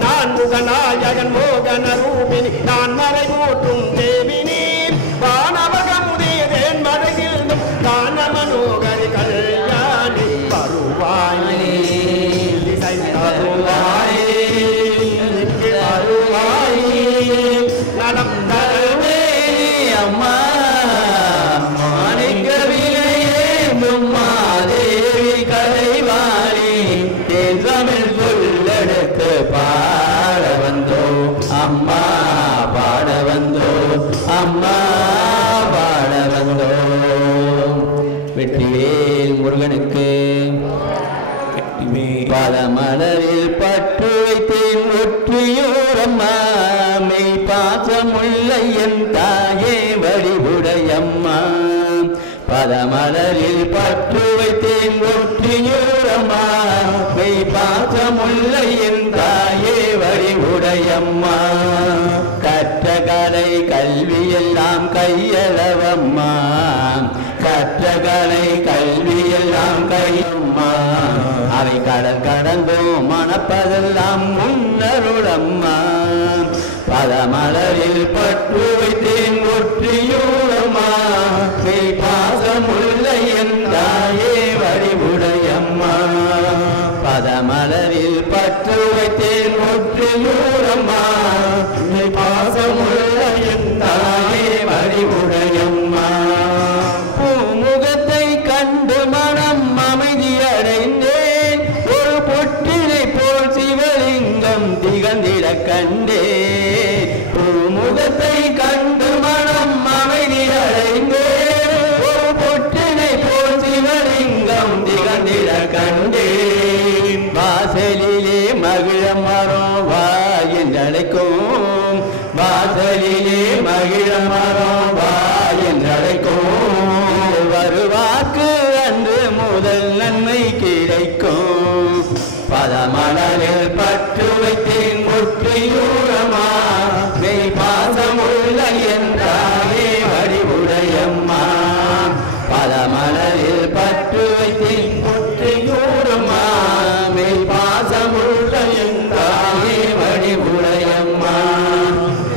நான் முகநாயகன் மோகன ரூபினி நான் மறை மூட்டும் தேவினி வானவகமுதிய தேன் மறைகில்லும் காண மனோகரி கல்யாணி. வருவாய் இசை தருவாய் இங்கு வருவாய் நலம் தருவே அம்மா. மாணிக்க வீணையேந்தும் மாதேவி கலைவாணி என் தமிழ் சொல்லெடுத்து பாட வந்தோம் அம்மா பாட வந்தோம் அம்மா பாட வந்தோம். வெற்றிவே ஒற்றியூரம்மா மெய் பாசமுள்ள என் தாயே வடிவுடையம்மா பதமலரில் பற்று வைத்தேன் ஒற்றியூரம்மா மெய் பாசமுள்ள என் தாயே வடிவுடையம்மா கற்ற கலை கல்வி எல்லாம் கையளவம்மா கற்ற கலை கல்வி எல்லாம் கையம்மா அவை கடல் கடந்தோம் மணப்பதெல்லாம் முன்னருளம்மா பதமலரில் பற்று வைத்தேன் ஒற்றியூரம்மா மெய் பாசமுள்ள என் தாயே வடிவுடையம்மா பதமலரில் பற்று வைத்தேன் ஒற்றியூரம்மா மெய் பாசமுள்ள என் தாயே வடிவுடையம்மா பூமுகத்தை கண்டு மனம் அமைதியடைந்தேன் ஒரு பொற்றினை போல் சிவலிங்கம் திகழ்ந்திட கண்டேன் பூமுகத்தை கண்டு மனம் அமைதியடைந்தேன் ஒரு பொற்றினை போல் சிவலிங்கம் திகழ்ந்திட கண்டேன் வாசலிலே மகிழ மரம் வா என்றழைக்கும் வாசலிலே மகிழ மரம் வா என்றழைக்கும் வருவாக்கு அன்று முதல் நன்மை கிடைக்கும் பதமலரில் பற்று வைத்தேன் ஒற்றியூரம்மா மெய் பாசமுள்ள என் தாயே வடிவுடையம்மா பதமலரில் பற்று வைத்தேன் ஒற்றியூரம்மா மெய் பாசமுள்ள என் தாயே வடிவுடையம்மா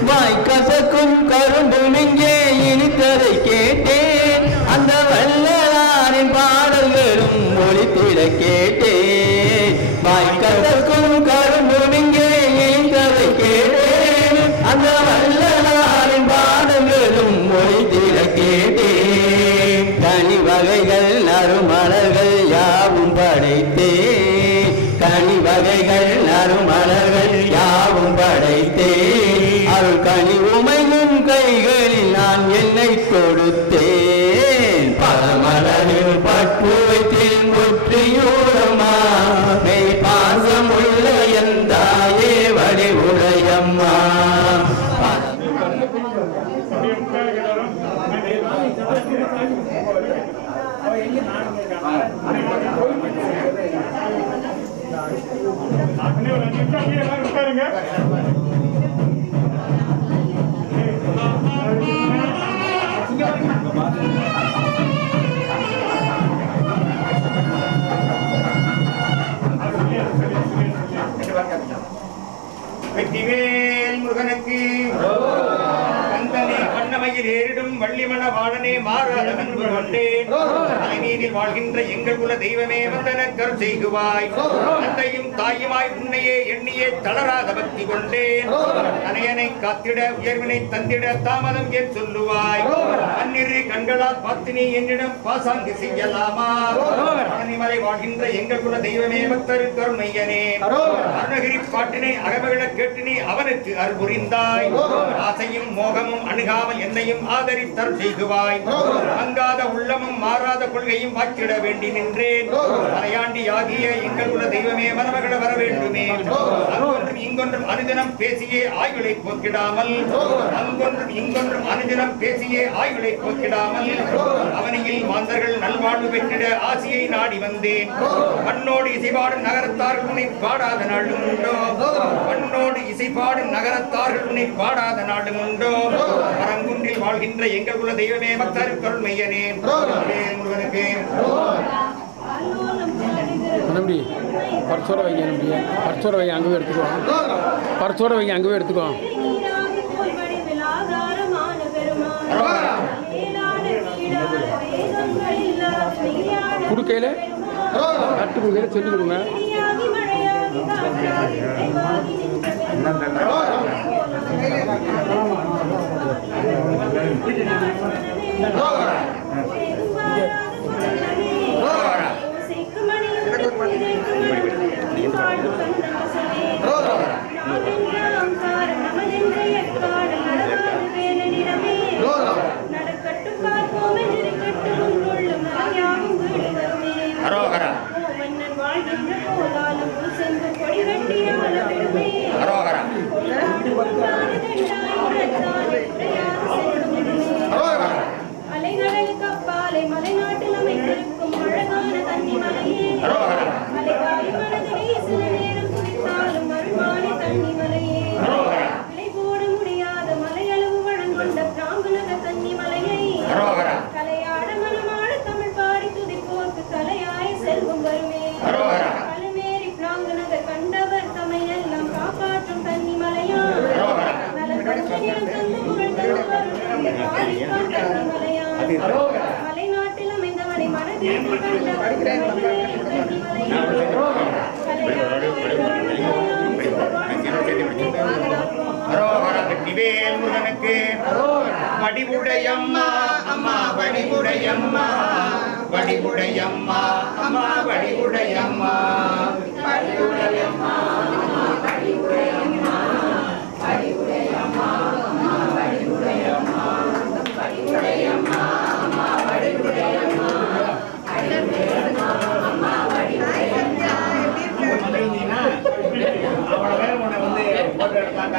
வாய்க்கசக்கும் கரும்பும் இங்கே இனித்ததை கேட்டேன் அந்த வள்ளலாரின் பாடல்களும் ஒலித்திட கேட்டேன் வாய்க்கசக்கும் கரும்பும் இங்கே இனித்ததை கேட்டேன் அந்த வள்ளலாரின் பாடல்களும் ஒலித்திட கேட்டேன் கனி வகைகள் நறுமலர்கள் யாவும் படைத்தேன் கனி வகைகள் நறுமலர்கள் யாவும் படைத்தேன் அருள் கனி உமையும் கைகளில் நான் என்னை கொடுத்தேன் பதமலரில் பற்று வைத்தேன் ஒற்றியூரம்மா மெய் பாசமுள்ள என் தாயே வடிவுடையம்மா வெற்றிவேல் முருகனுக்கு கந்தனே வண்ணமையில் ஏறிடும் வள்ளிமண வாழனே மாறாத அன்பு கொண்டேன் தலைமீதில் வாழ்கின்ற எங்கள் குல தெய்வமே வந்தன கரு செய்குவாய் தந்தையும் தாயுமாய் உன்னையே எண்ணியே தளராத பக்தி கொண்டேன் தனையனை காத்திட உயர்வினை தந்திட தாமதம் ஏன் சொல்லுவாய் அந்நிறு கண்களால் பார்த்து நீ என்னிடம் பாசாங்கு செய்யலாமா அணிமலை வாழ்கின்ற எங்கள் குல தெய்வமே பக்தரு கருணையனே அருணகிரி பாட்டினை அகமகிழ கேட்டு நீ அவனுக்கு அருள்புரிந்தாய் ஆசையும் மோகமும் அணுகாமல் என்னையும் ஆதரித்தர் செய்குவாய் அங்காத உள்ளமும் மாறாத கொள்கையும் வாக்கிட வேண்டி நின்றேன் தலையாண்டி ஆகிய எங்கள் குல தெய்வமே மனமகள வர வேண்டுமே அங்கொன்றும் இங்கொன்றும் அனுதினம் பேசியே ஆய்வுகளை போக்கிடாமல் அங்கொன்றும் இங்கொன்றும் அனுதினம் பேசியே ஆய்வுகளை போக்கிடாமல் அவனியில் மாந்தர்கள் நல்வாழ்வு பெற்றிட ஆசையை நாடி வந்தேன் மண்ணோடு இசைபாடும் நகரத்தார்கள் உன்னை பாடாத நாளும் உண்டோ மண்ணோடு இசைபாடும் நகரத்தார்கள் உன்னை பாடாத நாளும் உண்டோ மரங்குன்றில் வாழ்கின்ற எங்கள் குல தெய்வமே பக்தர் கருள்மையனே முருகனுக்கு நம்பி பரிசோட வைங்க நம்பி பரிசோட வைங்க அங்கே எடுத்துக்கோ பரிசோட வைங்க அங்கே எடுத்துக்கோ கொடுக்கையில கட்டு கொடுக்கையில சொல்லி கொடுங்க வெற்றிவேல் முருகனுக்கு வடிவுடையம்மா அம்மா வடிவுடையம்மா வடிவுடையம்மா அம்மா வடிவுடையம்மா வடிவுடையம்மா வடிவுடையம்மா வடிவுடையம்மா வடிவுடையம்மா வடிவுடையம்மா அம்மா வடிவுடையம்மா அம்மா வடிவுடையம்மா அவ்வளவு உன்னை வந்து போட்டோ எடுக்கலாம்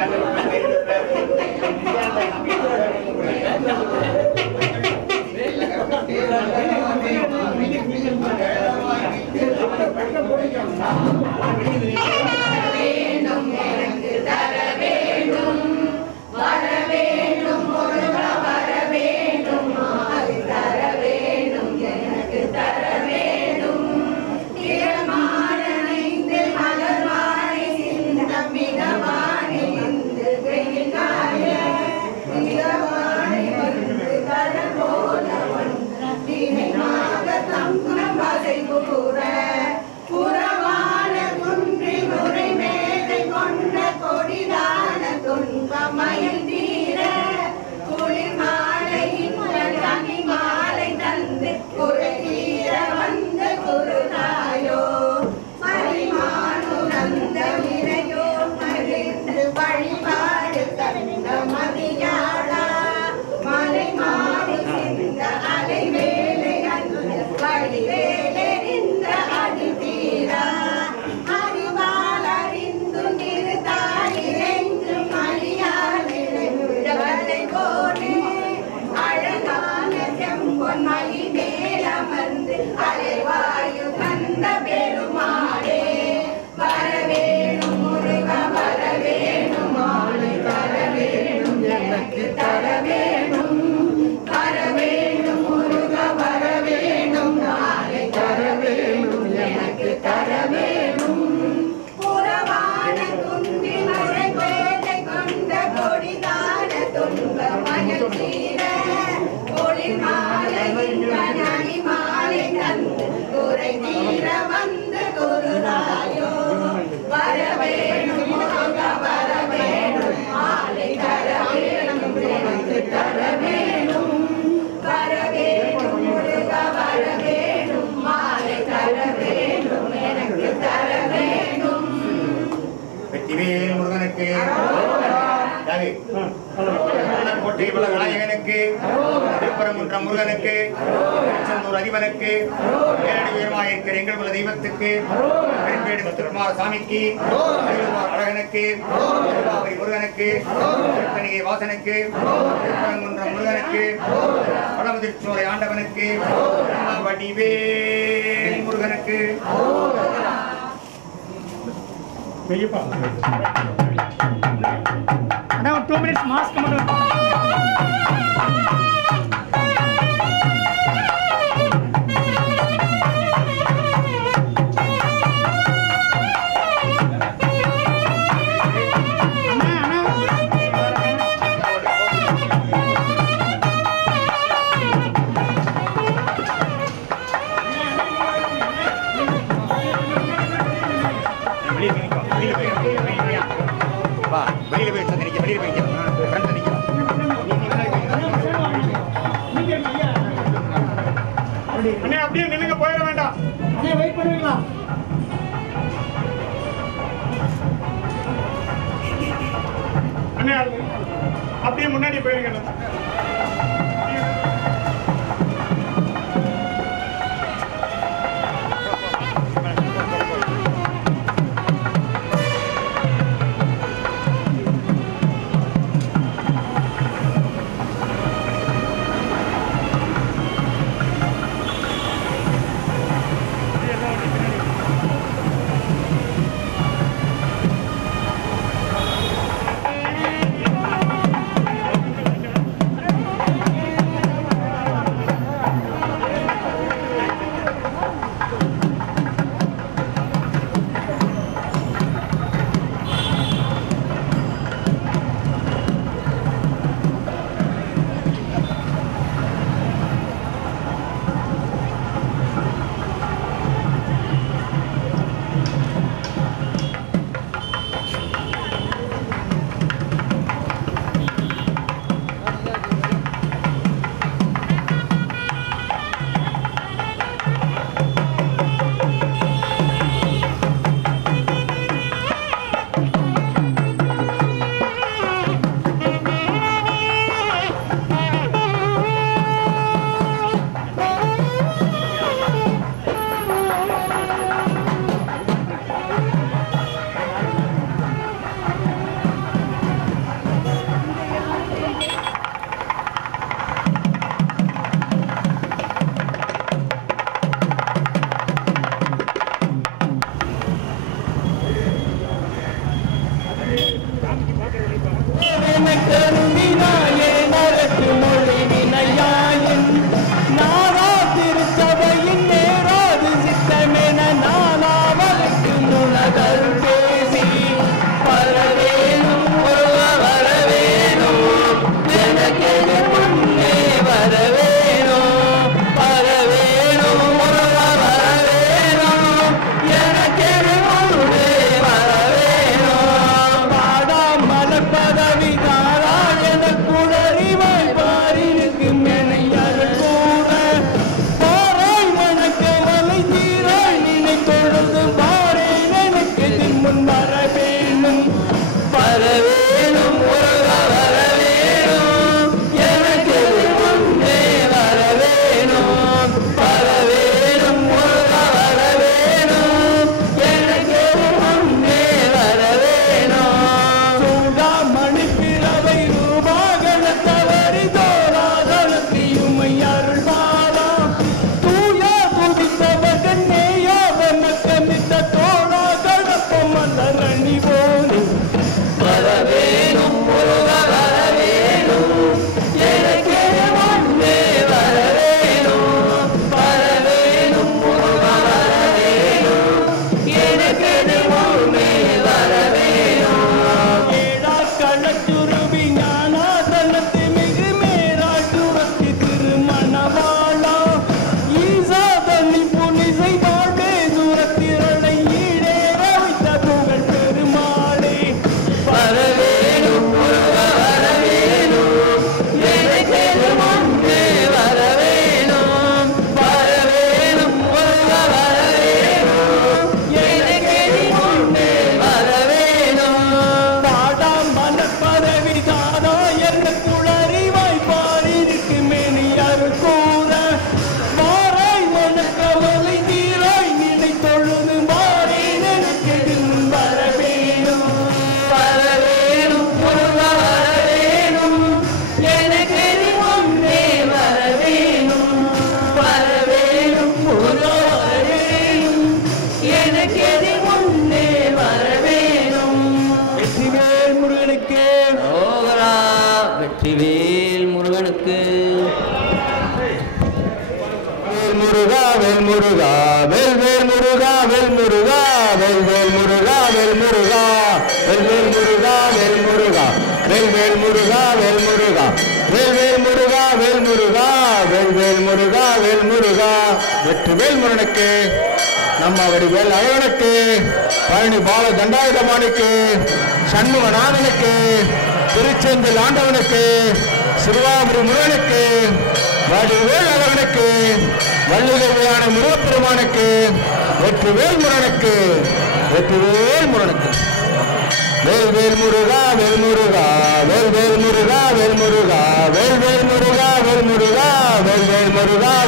விநாயகனுக்கு, திருப்பரங்குன்றம் முருகனுக்கு, திருச்செந்தூர் அதிபனுக்கு, நேரடி உயரமாயிருக்கிற எங்கள் குல தெய்வத்துக்கு, பெரும்பேடு முத்துக்குமார சாமிக்கு, அழகனுக்கு, திருவாவூர் முருகனுக்கு, திருத்தணிகை வாசனுக்கு, திருப்பரங்குன்றம் முருகனுக்கு, வடமுதிர்ச்சோலை ஆண்டவனுக்கு, வடிவேல் முருகனுக்கு. அண்ணா 2 minutes மாஸ்க் மட்டும் வெளியில போய் நிக்க, வெளியில போய் ஃப்ரண்ட்ல நிக்க. அண்ணே அப்படியே நில்லுங்க, போயிட வேண்டாம். அண்ணே வெயிட் பண்ணுவீங்களா? அண்ணே அப்படியே முன்னாடி போயிருங்க. வேல் முருகா வேல் முருகா வேல் முருகா வேல் முருகா வேல் முருகா வேல் முருகா வேல் முருகா வேல் முருகா வேல் முருகா வேல் முருகா வேல் முருகா வேல் முருகா வேல் முருகா வெற்றி வேல் முருகனுக்கு நம்ம வடிவேல் அழகனுக்கு பழனி பால தண்டாயுதமானுக்கு சண்முகநாதனுக்கு திருச்செந்தில் ஆண்டவனுக்கு சிறுவாபுரி முருகனுக்கு வடிவேல் அழகனுக்கு வள்ளிகையான முருகப்பெருமானுக்கு வெற்றிவேல் முருகனுக்கு வெற்றிவேல் முருகனுக்கு வேல் முருகா வேல் முருகா வேல் முருகா வேல் முருகா வேல் முருகா வேல் முருகா வேல் முருகா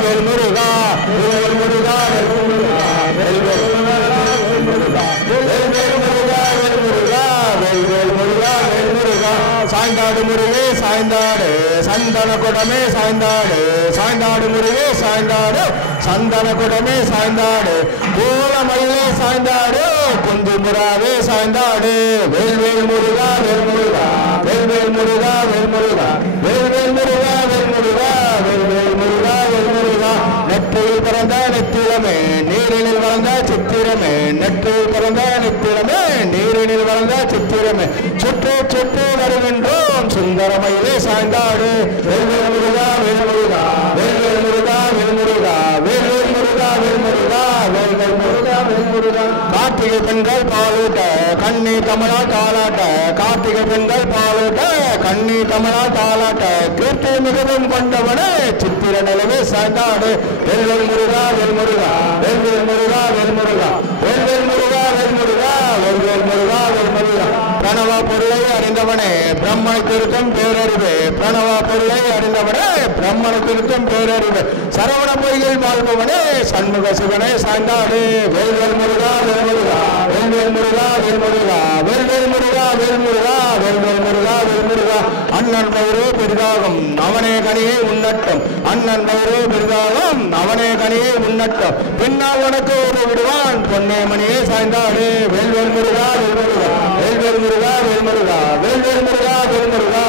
வேல் முருகா வேல் முருகா வேல் முருகா வேல் முருகா வேல் முருகா வேல் முருகா வேல் முருகா சாய்ந்தாடு முருகே சாய்ந்தாடு சந்தன குடமே சாய்ந்தாடு சாய்ந்தாடு முருகே சாய்ந்தாடு சந்தன குடமே சாய்ந்தாடு கோலமயிலே சாய்ந்தாடு குந்து முறாவே சாய்ந்தாடு வேல் முருகா வேல் முருகா வேல் முருகா வேல் முருகா வேல் முருகா வேல் முருகா வேல் முருகா வேல் முருகா நெற்றியில் பிறந்த நெத்திரமே நீரினில் வளர்ந்த சித்திரமே நெற்றியில் பிறந்த நெத்திரமே நீரினில் வளர்ந்த சித்திரமே சுற்று சுற்று வருகின்றோம் சுந்தரமயிலே சாய்ந்தாடு வேல் முருகா வேல் முருகா வேல் முருகா வேல் முருகா வேல் முருகா வேல் முருகா வேல் முருகா வேல் முருகா கார்த்திகை பெண்கள் பாலூட்ட கண்ணி கமலா தாளாட்ட கார்த்திகை பெண்கள் பாலூட்ட கண்ணி கமலா தாளாட்ட கீர்த்தி மிகவும் கொண்டவனே சித்திர நிலவே சாய்ந்தாடு வேல் முருகா வேல் முருகா வேல் முருகா வேல் முருகா வேல் முருகா வேல் முருகா வேல் முருகா வேல் முருகா பிரணவ பொருளை அறிந்தவனே பிரம்மனை திருத்தம் பேரறிவு பிரணவ பொருளை அறிந்தவனே பிரம்மனை திருத்தம் பேரறிவு சரவண பொய்யில் வாழ்பவனே சண்முக சிவனை சாய்ந்தாடு வேல் முருகா வேல் முருகா வேல் முருகா வேல் முருகா வேல் முருகா வேல் முருகா வேல் முருகா வேல் முருகா அண்ணன் வயிறு பெரிதாகும் அவனே கனியை உண்ணட்டும் அண்ணன் வயிறு பெரிதாகும் அவனே கனியை உண்ணட்டும் பின்னால் உனக்கு ஒரு விடுவான் பொன்னே மணியே சாய்ந்தாடு வேல் முருகா வேல் முருகா வேல் முருகா வேல் முருகா வேல் முருகா வேல் முருகா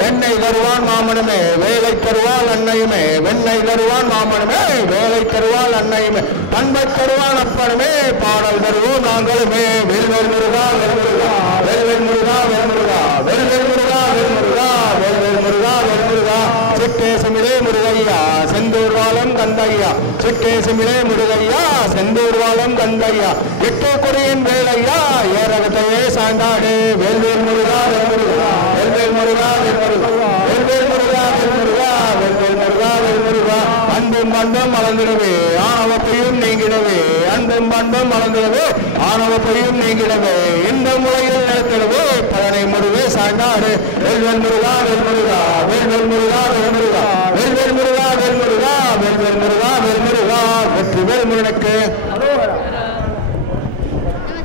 வெண்ணை தருவான் மாமனமே வேலை தருவாள் அன்னையுமே வெண்ணை தருவான் மாமனமே வேலை தருவாள் அன்னையுமே பண்பை தருவான் அப்பனுமே பாடல் தருவோம் நாங்களுமே வேல் முருகா வேல் முருகா வேல் முருகா வேல் முருகா வேல் முருகா வேல் முருகா வேல் முருகா வேல் முருகா சிட்டேசமிலே முருகையா செந்தூர் வாழம் கந்தையா சிட்டேசமிலே முருகையா செந்தூர் வாழம் கந்தையா எட்டு கொடியின் வேலையா ஏரகத்தையே சாய்ந்தாடு வேல் முருகா வேல் முருகா வேல் முருகா வேல் முருகா வேல் முருகா வேல் முருகா வேல் முருகா வேல் முருகா அன்பும் பண்பும் மலர்ந்திடவே ஆணவப்பையும் நீங்கிடவே அன்பும் பண்பும் மலர்ந்திடவே ஆணவப்பையும் நீங்கிடவே இந்த முறையில் நிறுத்திடவே பழனி முருகே சாய்ந்தாடு வேல் முருகா வேல் முருகா வேல் முருகா வேல் முருகா வேல் முருகா வேல் முருகா வேல் முருகா வேல் முருகா வெற்றி வேல் முருகனுக்கு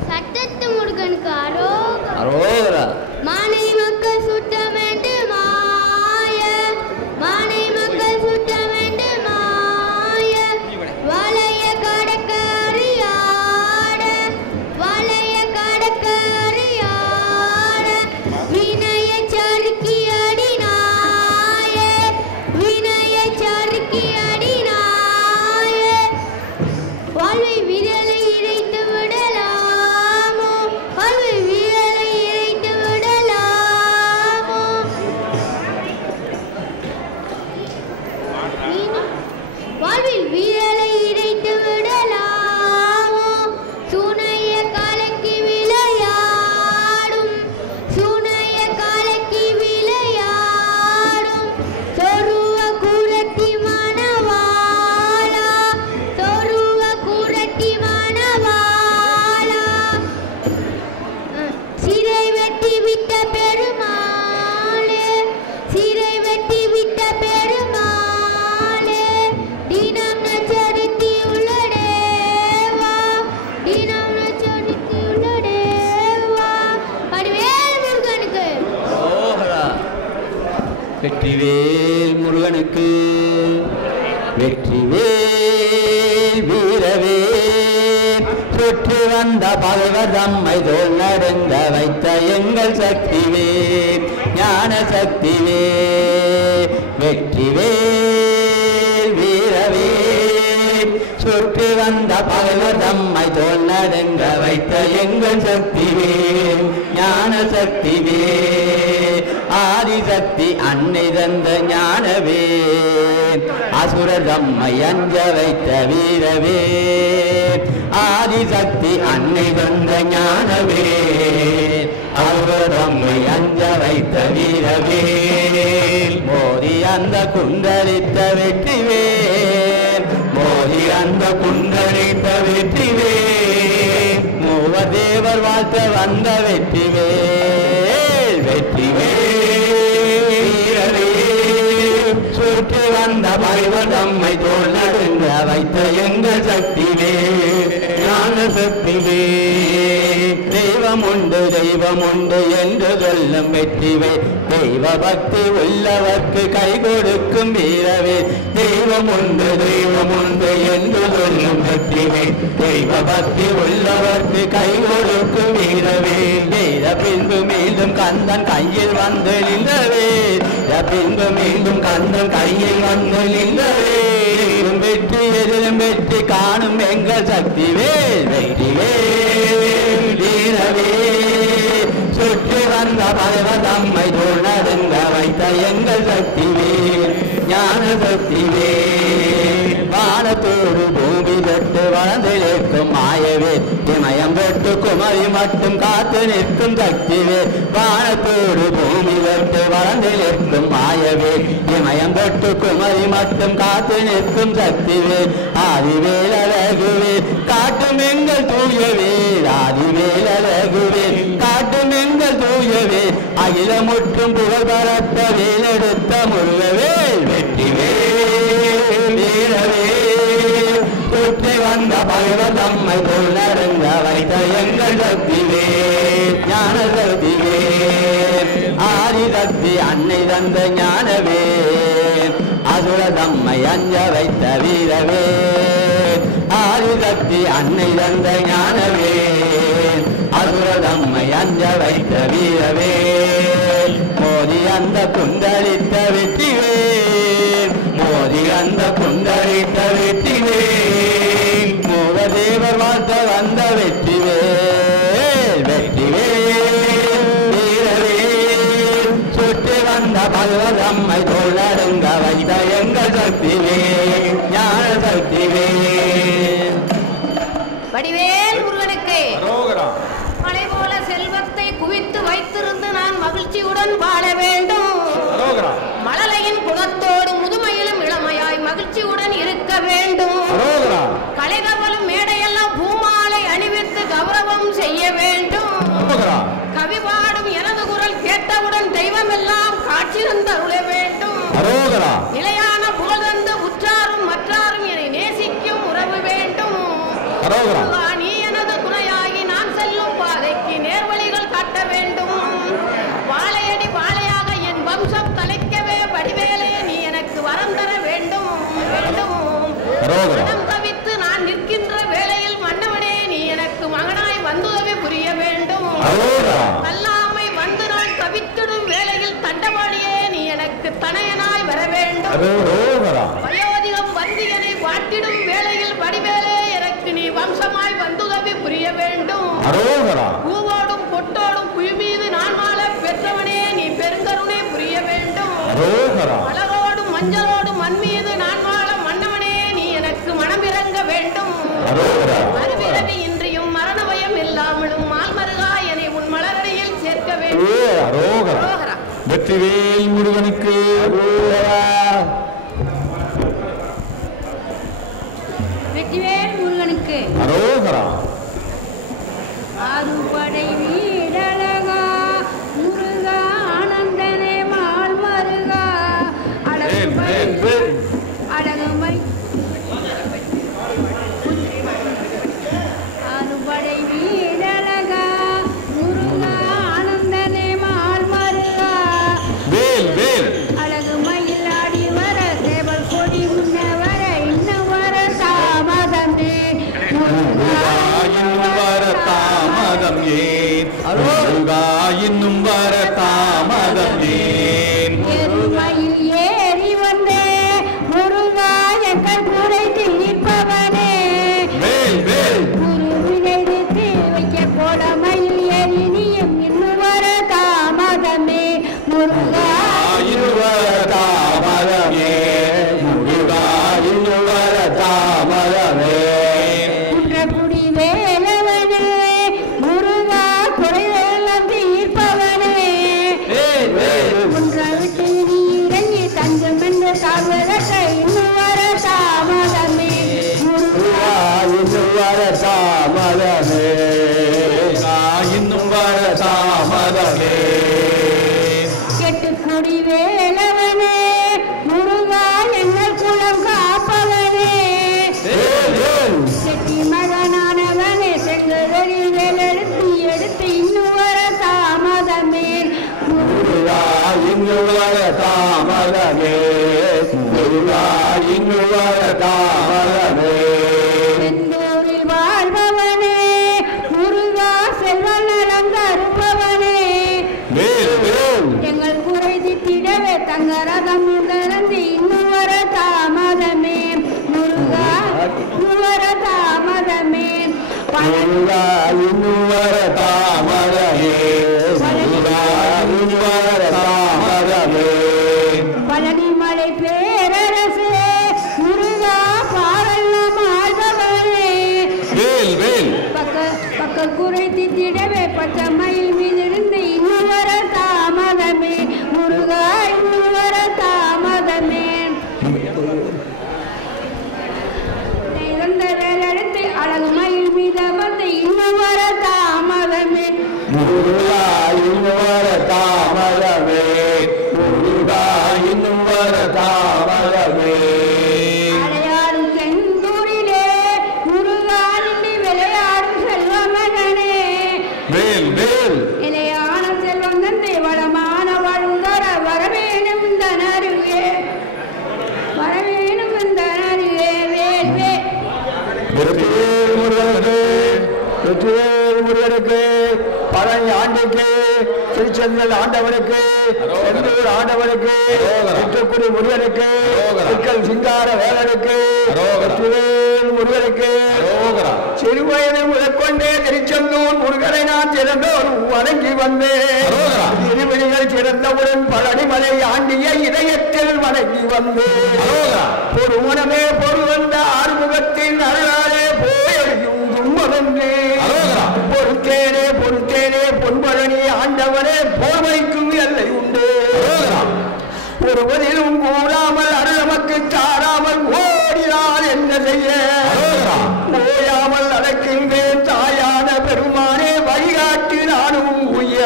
சட்டத்து முருகனுக்கு அரோகரா மானை மக்கள் சுட்ட வேண்டும் மாய மானை மக்கள் சுட்ட வேண்டும் மாய வளைய கடக்க அறியாட வளைய கடக்க அறியாட வினய சறுக்கி அடினாய வினய சறுக்கி அடினாய வாழ்வை விரலை இறைத்து விடலாமோ வாழ்வை விரலை இறைத்து விடலாமோ வாழ்வில் விரலை இறைத்து விடலாமோ சுனைய கலக்கி விளையாடும் சுனைய கலக்கி விளையாடும் சொருவ குரத்தி மணவாளா சொருவ குரத்தி மணவாளா சிறை வெட்டி விட்ட பெருமாளே சிறை வெட்டி விட்ட பெருமாளே தினம் நச்சரித்தி உள்ளடேவா தினம் நச்சரித்தி உள்ளடேவா வடிவேல் முருகனுக்கு வெற்றிவேல் முருகனுக்கு வெற்றிவேல் வீரவே சுற்றி வந்த பகைவர் தம்மை தோல் நடுங்க வைத்த எங்கள் சக்திவே ஞான சக்திவே வெற்றிவேல் வீரவே வந்த பகவர் தம்மை தோல் நடுங்க வைத்த எங்கள் சக்திவே ஞான சக்திவே ஆதிசக்தி அன்னை தந்த ஞானவே அசுர தம்மை அஞ்ச வைத்த வீரவே ஆதிசக்தி அன்னை தந்த ஞானவே அசுர தம்மை அஞ்ச வைத்த வீரவே மோதி அந்த குண்டலித்த வெற்றிவே மோதி அந்த குண்டலித்த வெற்றிவே மூவதேவர் வாழ்த்த வந்த வெற்றிவே வெற்றிவே வீரவே சுற்றி வந்த பகைவர் தம்மை தோல் நடுங்க வைத்த எங்கள் சக்திவே ஞான சக்திவே தெய்வம் உண்டு என்று சொல்லும் வெற்றிவே தெய்வ பக்தி உள்ளவர்க்கு கை கொடுக்கும் வீரவே தெய்வம் உண்டு என்று சொல்லும் வெற்றிவே தெய்வ பக்தி உள்ளவர்க்கு கை கொடுக்கும் வீரவே எய்த பின்பு மீண்டும் கந்தன் கையில் வந்து நின்றவே பின்பு மீண்டும் கந்தன் கையில் வந்து நின்றவே வெற்றி எதிலும் வெற்றி காணும் எங்கள் சக்திவே வெற்றிவே வீரவே சுற்றி வந்த பகவர் தம்மை தோல் நடுங்க வைத்த எங்கள் சக்திவே ஞான சக்திவே வானத்தோடு பூமி தொட்டு வளர்ந்து நிற்கும் மாயவே இமயம் தொட்டு குமரி மட்டும் காத்து நிற்கும் சக்திவே வானத்தோடு பூமி தொட்டு வளர்ந்து நிற்கும் மாயவே இமயம் தொட்டு குமரி மட்டும் காத்து நிற்கும் சக்திவே ஆதிவேல் அழகுவே காட்டும் எங்கள் தூயவே ஆதிவேல் அழகுவே காட்டும் எங்கள் தூயவே அகில முற்றும் புகழ் பரத்த வேலெடுத்த முருகவே வெற்றிவே வீரவே சுற்றி வந்த பகைவர் தம்மை தோல் நடுங்க வைத்த எங்கள் சக்திவே ஞான சக்திவே ஆதிசக்தி அன்னை தந்த ஞானவே அசுர தம்மை அஞ்ச வைத்த வீரவே ஆதிசக்தி அன்னை தந்த ஞானவே அசுர தம்மை அஞ்ச வைத்த வீரவே மோதி அந்த குண்டலித்த வெற்றிவே மோதி அந்த குண்டலித்த வெற்றிவே மூவதேவர் வாழ்த்த வந்த வெற்றிவே வெற்றிவே வீரவே சுற்றி வந்த பகவர் தம்மை தோல் நடுங்க வைத்த எங்கள் சக்திவே ஞான சக்திவே வடிவேல் முருகனுக்கு மலை போல செல்வத்தை குவித்து வைத்திருந்து நான் மகிழ்ச்சியுடன் வாழ வேண்டும் மழலையின் குணத்தோடு முதுமையிலும் இளமையாய் மகிழ்ச்சியுடன் இருக்க வேண்டும் கலைதவலும் மேடையெல்லாம் பூமாலை அணிவித்து கௌரவம் செய்ய வேண்டும் கவி பாடும் எனது குரல் கேட்டவுடன் தெய்வமெல்லாம் காட்சி தந்து அருள வேண்டும் நிலையான புகழ் தந்து உற்றாரும் மற்றாரும் என்னை நேசிக்கும் உறவு வேண்டும் நீ எனது துணையாகி நான் செல்லும் பாதைக்கு நேர்வழிகள் காட்ட வேண்டும் வாழையடி வாழையாக என் வம்சம் தலைக்கவே வடிவேலே நீ எனக்கு வரம் தர வேண்டும் மனம் தவித்து நான் நிற்கின்ற வேளையில் மன்னவனே நீ எனக்கு மகனாய் வந்துதவி புரிய வேண்டும் கல்லாமை வந்து நான் தவித்திடும் வேளையில் தண்டவாணியே நீ எனக்கு தனையனாய் வர வேண்டும் வயோதிகம் வந்து என்னை வாட்டிடும் வேளையில் வடிவேலே எனக்கு நீ வம்சமாய் வந்துதவி புரிய வேண்டும் பூவோடும் பொட்டோடும் புய் மீது நான் வாழ பெற்றவனே நீ பெருங்கருணை புரிய வேண்டும் அழகோடும் மஞ்சளோடும் மண் மீது நான் வாழ மன்னவனே நீ எனக்கு மனமிறங்க வேண்டும் மறுபிறவி இன்றியும் மரண பயம் இல்லாமலும் மால்மருகா என்னை உன் மலரடியில் சேர்க்க வேண்டும் வெற்றிவேல் முருகனுக்கு வெற்றிவேல் முருகனுக்கு அரோகரா ஆறுபடை வீடழகா முருகா ஆனந்தனே மால் மருகா அழகுமை ஆறுபடை வீடழகா முருகா ஆனந்தனே மால் மருகா வேல் வேல் அழகு மயில் ஆடி வர சேவல் கொடி முன்ன வர இன்னும் வர தாமதமே வர தாமதம் ஏன் முருகா இன்னும் வர தாமதமே முருகா இன்னும் வர தாமதமே குன்றக்குடி வேலவனே முருகா குறைவெல்லாம் தீர்ப்பவனே குன்ற விட்டு நீ இறங்கி தஞ்சம் என்று காவலத்தை இன்னும் வர தாமதமே முருகா இன்னும் வர தாமதமே இன்னும் வர தாமதமே எட்டுக்குடி வேலவனே முருகா எங்கள் குலம் காப்பவனே செட்டி மகனானவனே செங்கரில் வேலெடுத்து எடுத்து இன்னும் வர தாமதமே முருகா இன்னும் வர தாமதமே முருகா இன்னும் வர தாமதமே செந்தூரில் வாழ்பவனே முருகா செல்வ நலம் தருபவனே எங்கள் குறை திட்டிடவே தங்க ரதம் முதலந்து இன்னும் வர தாமதமே முருகா இன்னும் வர தாமதமே முருகா இன்னும் வர தாமதமே முருகா இன்னும் வர தாமதமே பழனிமலை பேரரசே முருகா பாரெல்லாம் ஆழ்பவனே பக்க குறை திட்டிடவே பச்சை மயில் மீதிருந்து இன்னும் வர தாமதமே முருகா இன்னும் வர தாமதமே இறந்த வேலெடுத்து அழகு மயில் மீத வந்து இன்னும் வர தாமதமே முருகா இன்னும் வர தாமதமே முருகா இன்னும் வர தாமதமே அடையாறும் செந்தூரிலே முருகா நின்று விளையாடும் செல்வமகனே நிலையான செல்வம் தந்தை வளமான வாழ்ந்தர வரவேணும் இந்த நருவே வரவேணும் இந்த நருவே வேல்வே வெற்றிவேல் முருகனுக்கு வெற்றிவேல் முருகனுக்கு பழனி ஆண்டுக்கு திருச்செந்தல் ஆண்டவனுக்கு செந்தூர் ஆண்டவனுக்கு வெற்றக்குடி முருகனுக்கு சிக்கல் சிங்கார வேலனுக்கு வெற்றிவேல் முருகனுக்கு சிறுவயது முதற்கொண்டே திருச்செந்தூர் முருகனை நான் சிறந்தோரும் வணங்கி வந்தேன் திருவிழிகள் சிறந்தவுடன் பழனிமலை ஆண்டிய இதயத்தில் வணங்கி வந்தேன் ஒரு மனமே பொருள் வந்த ஆறுமுகத்தின் அருளாலே போயும் துன்பமென்று பொறுத்தேனே பொறுத்தேனே பொன்பழனி ஆண்டவனே போர்மைக்கும் எல்லை உண்டு ஒருவதிலும் கூறாமல் அருளமக்கு தாராமல் ஓடினால் என்ன செய்ய ஓயாமல் நடக்கின்றேன் தாயான பெருமானே வழிகாட்டி நானும் உய்ய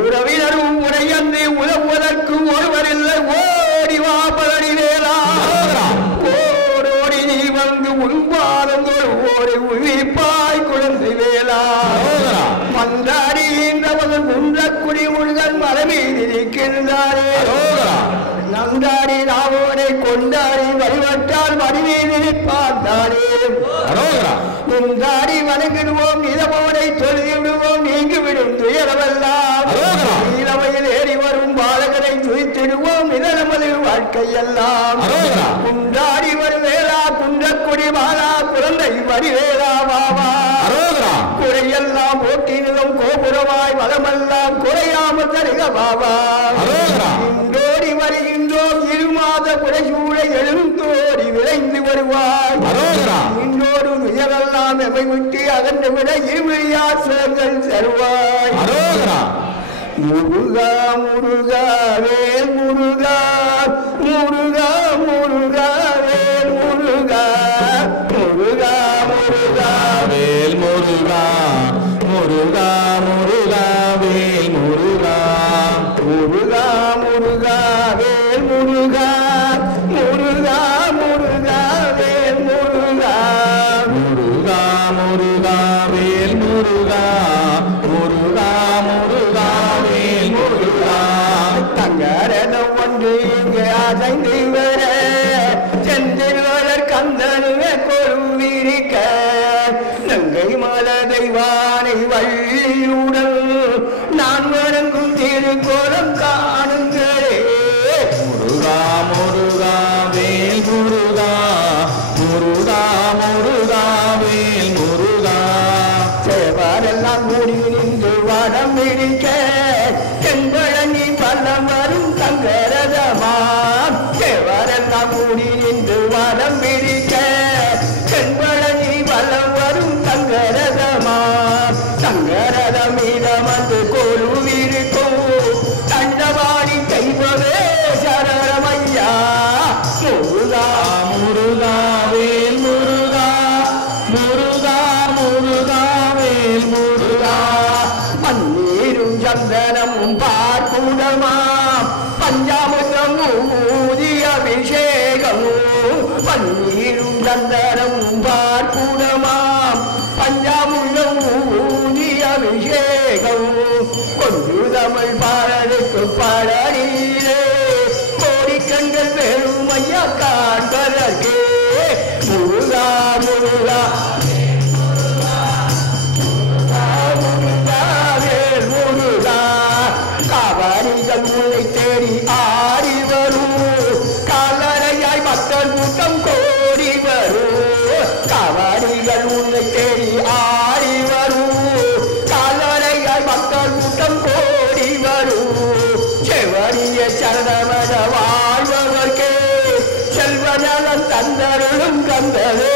உறவினரும் உடையந்து உதவுவதற்கு ஒருவரில்லை ஓடி வா பழனி வேளா ஓடோடி நீ வந்து உள்வாரந்தோடு ஓடி உயிர்ப்பாய் குழந்தை வேளா மந்தாடின்றவர்கள் குன்றக்குடி முருகன் மரமீது இருக்கின்றாரே நந்தாடி ராவோனை கொண்டாடி வழிபட்டால் மடிமீது பார்த்தாரே முந்தாடி வணங்கிடுவோம் நிலவோனை தொழுதிவிடுவோம் நீங்கிவிடும் துயரமெல்லாம் நீலமையில் ஏறி வரும் பாலகனை துய்த்திடுவோம் நிலமது வாழ்க்கையெல்லாம் குண்டாடி வரும் வேளா குன்றக்குடி மாலா குழந்தை வடிவேலா வாவா குறையெல்லாம் ஓட்டினதும் கோபுரமாய் வளமெல்லாம் குறையாமல் தருக பாபா இன்றோடி வருகின்றோம் இருமாத புடைசூழ எழுந்தோடி விளைந்து வருவாய் இன்றோடு உயரெல்லாம் எமை விட்டு அகன்று விட இருமையார் சோர்கள் தருவாய் முருகா முருகா வேல் முருகா முருகா முருகா வேல் முருகா முருகா முருகா வேல் முருகா முருகா முருகா வேல் முருகா முருகா முருகா வேல் முருகா முருகா முருகா வேல் முருகா முருகா முருகா வேல் முருகா முருகா முருகா வேல் முருகா தங்கரதம் ஒன்று இங்கே அசைந்து வர செந்தில்வளர் கந்தனுவே கொழுவிரிக்க நங்கை மலதை வானை வள்ளியுடன் நான் வணங்கும் திருக்கோலம் காணுங்களே முருகா முருகா வேல் முருகா முருகா முருகா வேல் முருகா சேவாரெல்லாம் கூடி நின்று வடம் பிடிக்க தென்பழனி பல்ல சந்தனமும் பார்க்குடமா பஞ்சாமுகம் ஊதி அபிஷேகம் பன்னீரும் சந்தனமும் பார்க்குடமா பஞ்சாமுகம் ஊதி அபிஷேகம் கொண்டு தமிழ் பாடலுக்கு பாடலிலே கோடிக்கண்கள் பெருமையா காண்பதற்கே முருகா முருகா உன்னை தேடி ஆடி வரும் காலரையாய் மக்கள் கூட்டம் கோடி வரும் காவாடிகள் உன்னை தேடி ஆடி வரும் காலரையாய் மக்கள் கூட்டம் கோடி வரும் செவரிய சரணமன வாழ்வதற்கே செல்வநலம் தந்தருளும் கந்தவே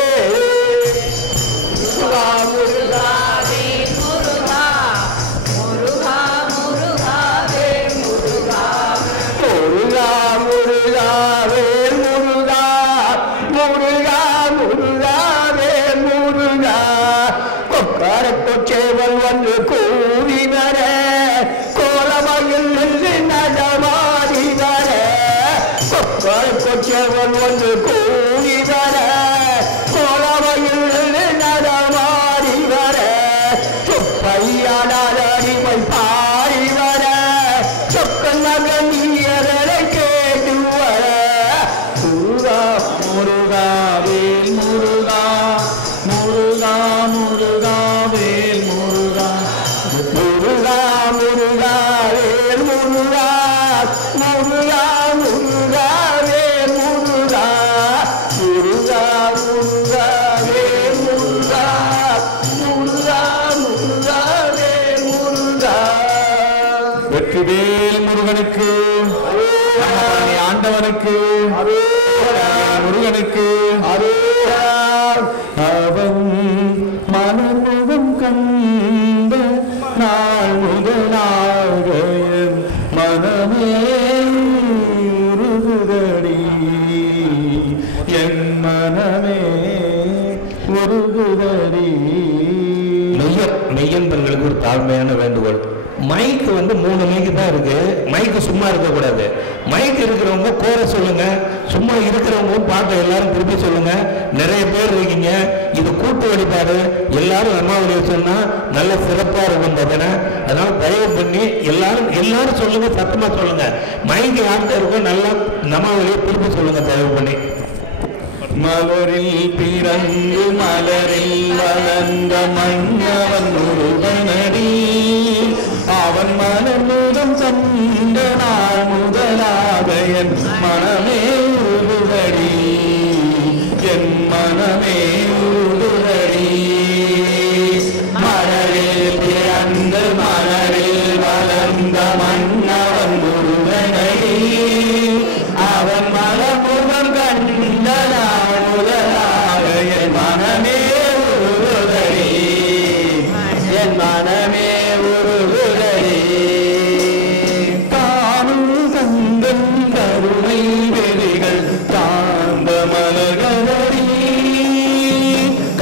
சேவல் வந்து கூவி வர கோலமையில் நின்று நடமாடி வர சேவல் வந்து கூவி வர கோலமையில் நின்று நடமாடி வர சொப்பையானால் அடிமை பாடி வர சொக்க நகன் நீரலை கேட்டு வர முருகா முருகா வேல் முருகா முருகா முருகா வேல் முருகா முருகா முருகா வேல் முருகா முருகா முருகா வேல் முருகா முருகா முருகா வேல் முருகா முருகா முருகா வேல் முருகா வெற்றிவேல் முருகனுக்கு ஆண்டவனுக்கு முருகனுக்கு அவன் மனமுகம் கண்ட நாள் முதலாக என் மனமே உருகுதடி என் மனமே உருகுதடி. மெய்யன்பர்களுக்கு ஒரு தாழ்மையான வேண்டுகோள். மைக்கு வந்து 3 மைக்கு தான் இருக்கு. மைக்கு சும்மா இருக்கக்கூடாது. மைக் இருக்கிறவங்க கோர சொல்லுங்க, சும்மா இருக்கிறவங்க பாட்டை எல்லாரும் திருப்பி சொல்லுங்க. நிறைய பேர் இருக்கீங்க, இது கூட்டு வழிபாடு. எல்லாரும் அம்மாவளியை சொன்னா நல்ல சிறப்பா இருக்கும் பார்த்தேன்னா. அதனால தயவு பண்ணி எல்லாரும் சொல்லுங்க, சத்தமா சொல்லுங்க. மைக்கு யார்கிட்ட இருக்கோ நல்லா அம்மாவளியை திருப்பி சொல்லுங்க தயவு பண்ணி. மலரில் பிறந்து மலரில் வளர்ந்த மன்னவன் ஒருவனடி அவன் மனமுதம் தந்த நாள் முதலாக என் மனமே உருவடி என் மனமே உருவடி. மலரில் பிறந்து மலரில் வளர்ந்த மன்னவன் ஒருவனடி அவன் மனமுதம் கண்ட நாள் முதலாக என் மனமே உருவடி என் மனமே உருகுதடி. காணும் கந்தன் கருணை வெறிகள் காந்த மலர்களடி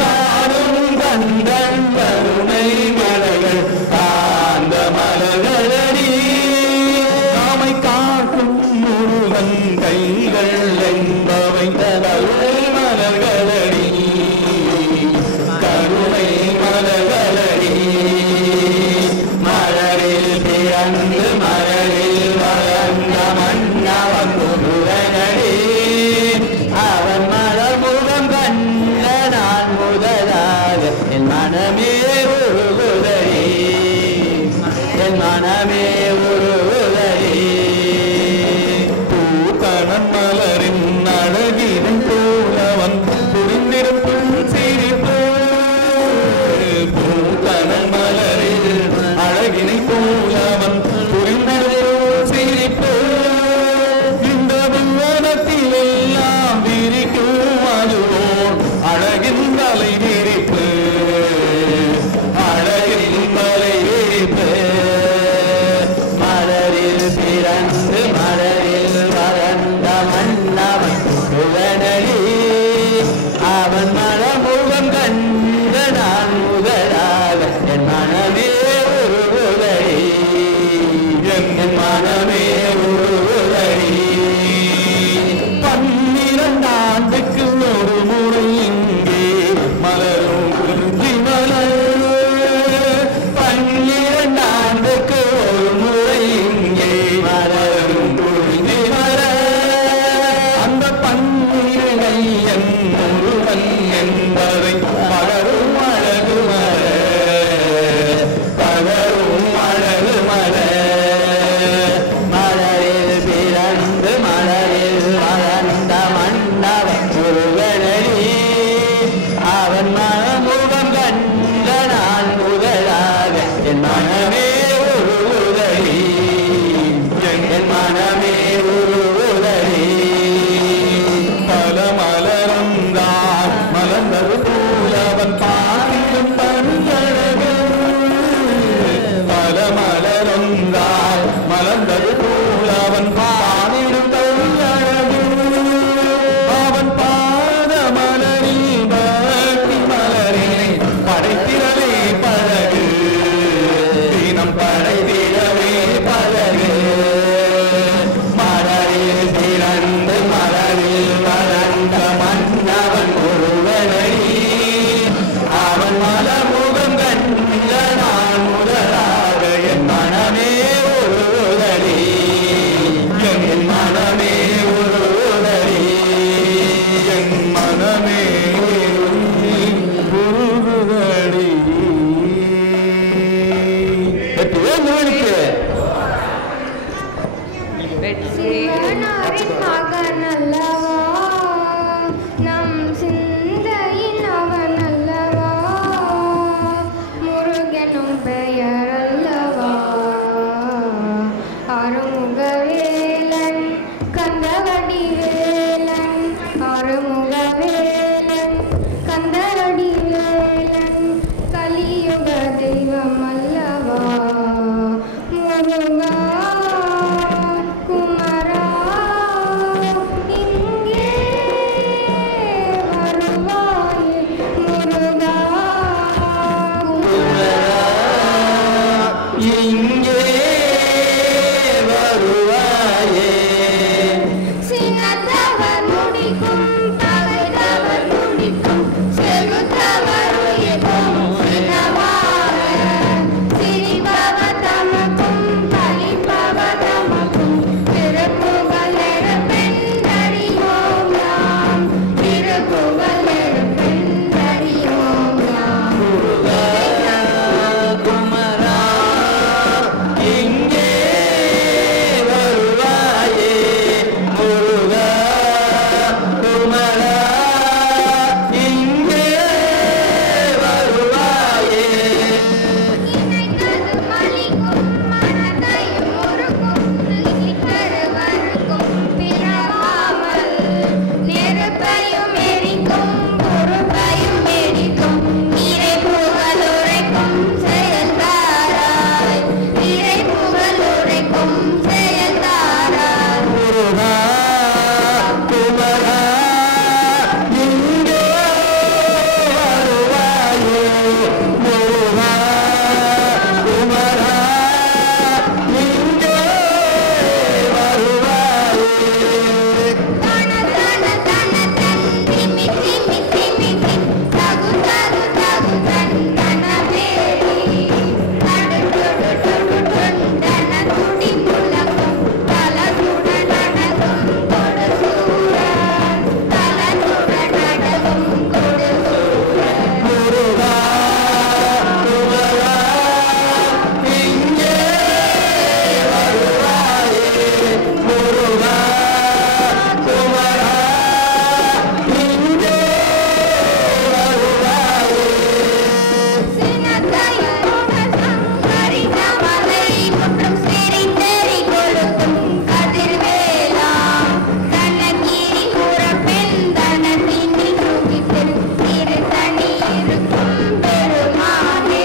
காணும் கந்தன் கருணை மலர்கள் காந்த மலர்களடி நாமை காட்டும் முருகன் கைகள் என்பவை கருணை மலர்களடி கருணை மலர்களடி. மலரில் பிறந்து மலரில் வளர்ந்த மன்னவன் ஒருவனடி அவன் மலமுகம் கண்ட நான் முதலாக என் மனமே உருகுதடி என் மனமே உருகுதடி. பூக்கணன் மலரின் அழகின் போலவன் புரிந்திருக்கும் சிரிப்பு பூக்கணன் மலரில் அழகினை போலவன் புரிந்திருக்கும் மலர்ந்தது போல அவன் பாடிடும் அழகு அவன் பாத மலரில் பக்தி மலரினை படைத்திடவே பழகு தினம் படைத்திடவே பழகு மலரில் பிறந்து மலரில் வளர்ந்த மன்னவன் ஒருவனடி அவன் மலமுகம் கண்ட நான் முதலாக என் மனமே ஒருவனடி என் மனமே ஒருவனடி என் மனமே ஒருவனடி சிவனாரின் மகன் அல்லவா நம் சிந்தையின் அவன் அல்லவா முருகனும் பெயர் அல்லவா அருமுகவேலன் கந்தவடிவேலன் அருமுகவேலன் கந்தவடிவேலன் கலியுக தெய்வம் அல்லவா முருகா குமரா இங்கே வருவாயே முருகா இங்கே வருவாயே சின்னத்தவர் முடிக்கும் பகைத்தவர் முடிக்கும் செலுத்தவர் உயிர்க்கும் சின்னமாக சிரிப்பவர் தமக்கும் பலிப்பவர் தமக்கும் திருப்புகழ் எழுப்பென்றறிவோம் நாம் திருப்புகழ் எழுப்பென்றறிவோம் நாம் குமரா இங்கே வருவாயே முருகா குமரா இங்கே வருவாயே இணைந்தது மலிக்கும் மனதையும் முறுக்கும் இட்டருவருக்கும் பிறவாமல் நெருப்பையும் எரிக்கும் பொறுப்பையும் எரிக்கும் இறை புகழ் உரைக்கும் செயல்தாராய் இறை புகழ் உரைக்கும் செயல்தாராய் முருகா குமரா இங்கே வருவாயே முருகா குமரா இங்கே வருவாயே தன தன தன தன் திமி திமி திமி திம் தகு தகு தகு தன் தனவேலி தடு டுடு டுடு டுன் தன துடி முழக்கும் தல துட நடக்கும் கொடு சூரன் தல துட நடக்கும் கொடு சூரன் முருகா குமரா இங்கே வருவாயே முருகா குமரா இங்கே வருவாயே சின்னத்தையோட சங்கரித்த மலை முற்றும் சிரித்தெறி கொடுக்கும் கதிர்வேலா தனகிரி உறப்பெண் தனத்தினி சுகித்தில் திருத்தணி இருக்கும் பெருமாளே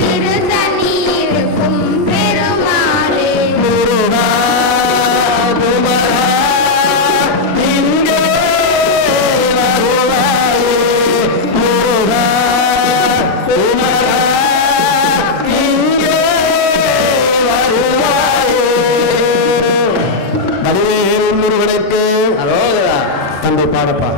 திருத்தணி இருக்கும் பெருமாளே முருகா குமரா இங்கே வருவாயே முருகா குமரா இங்கே வருவாயே வடிவேல் முருகனுக்கு தந்தை பாடப்பா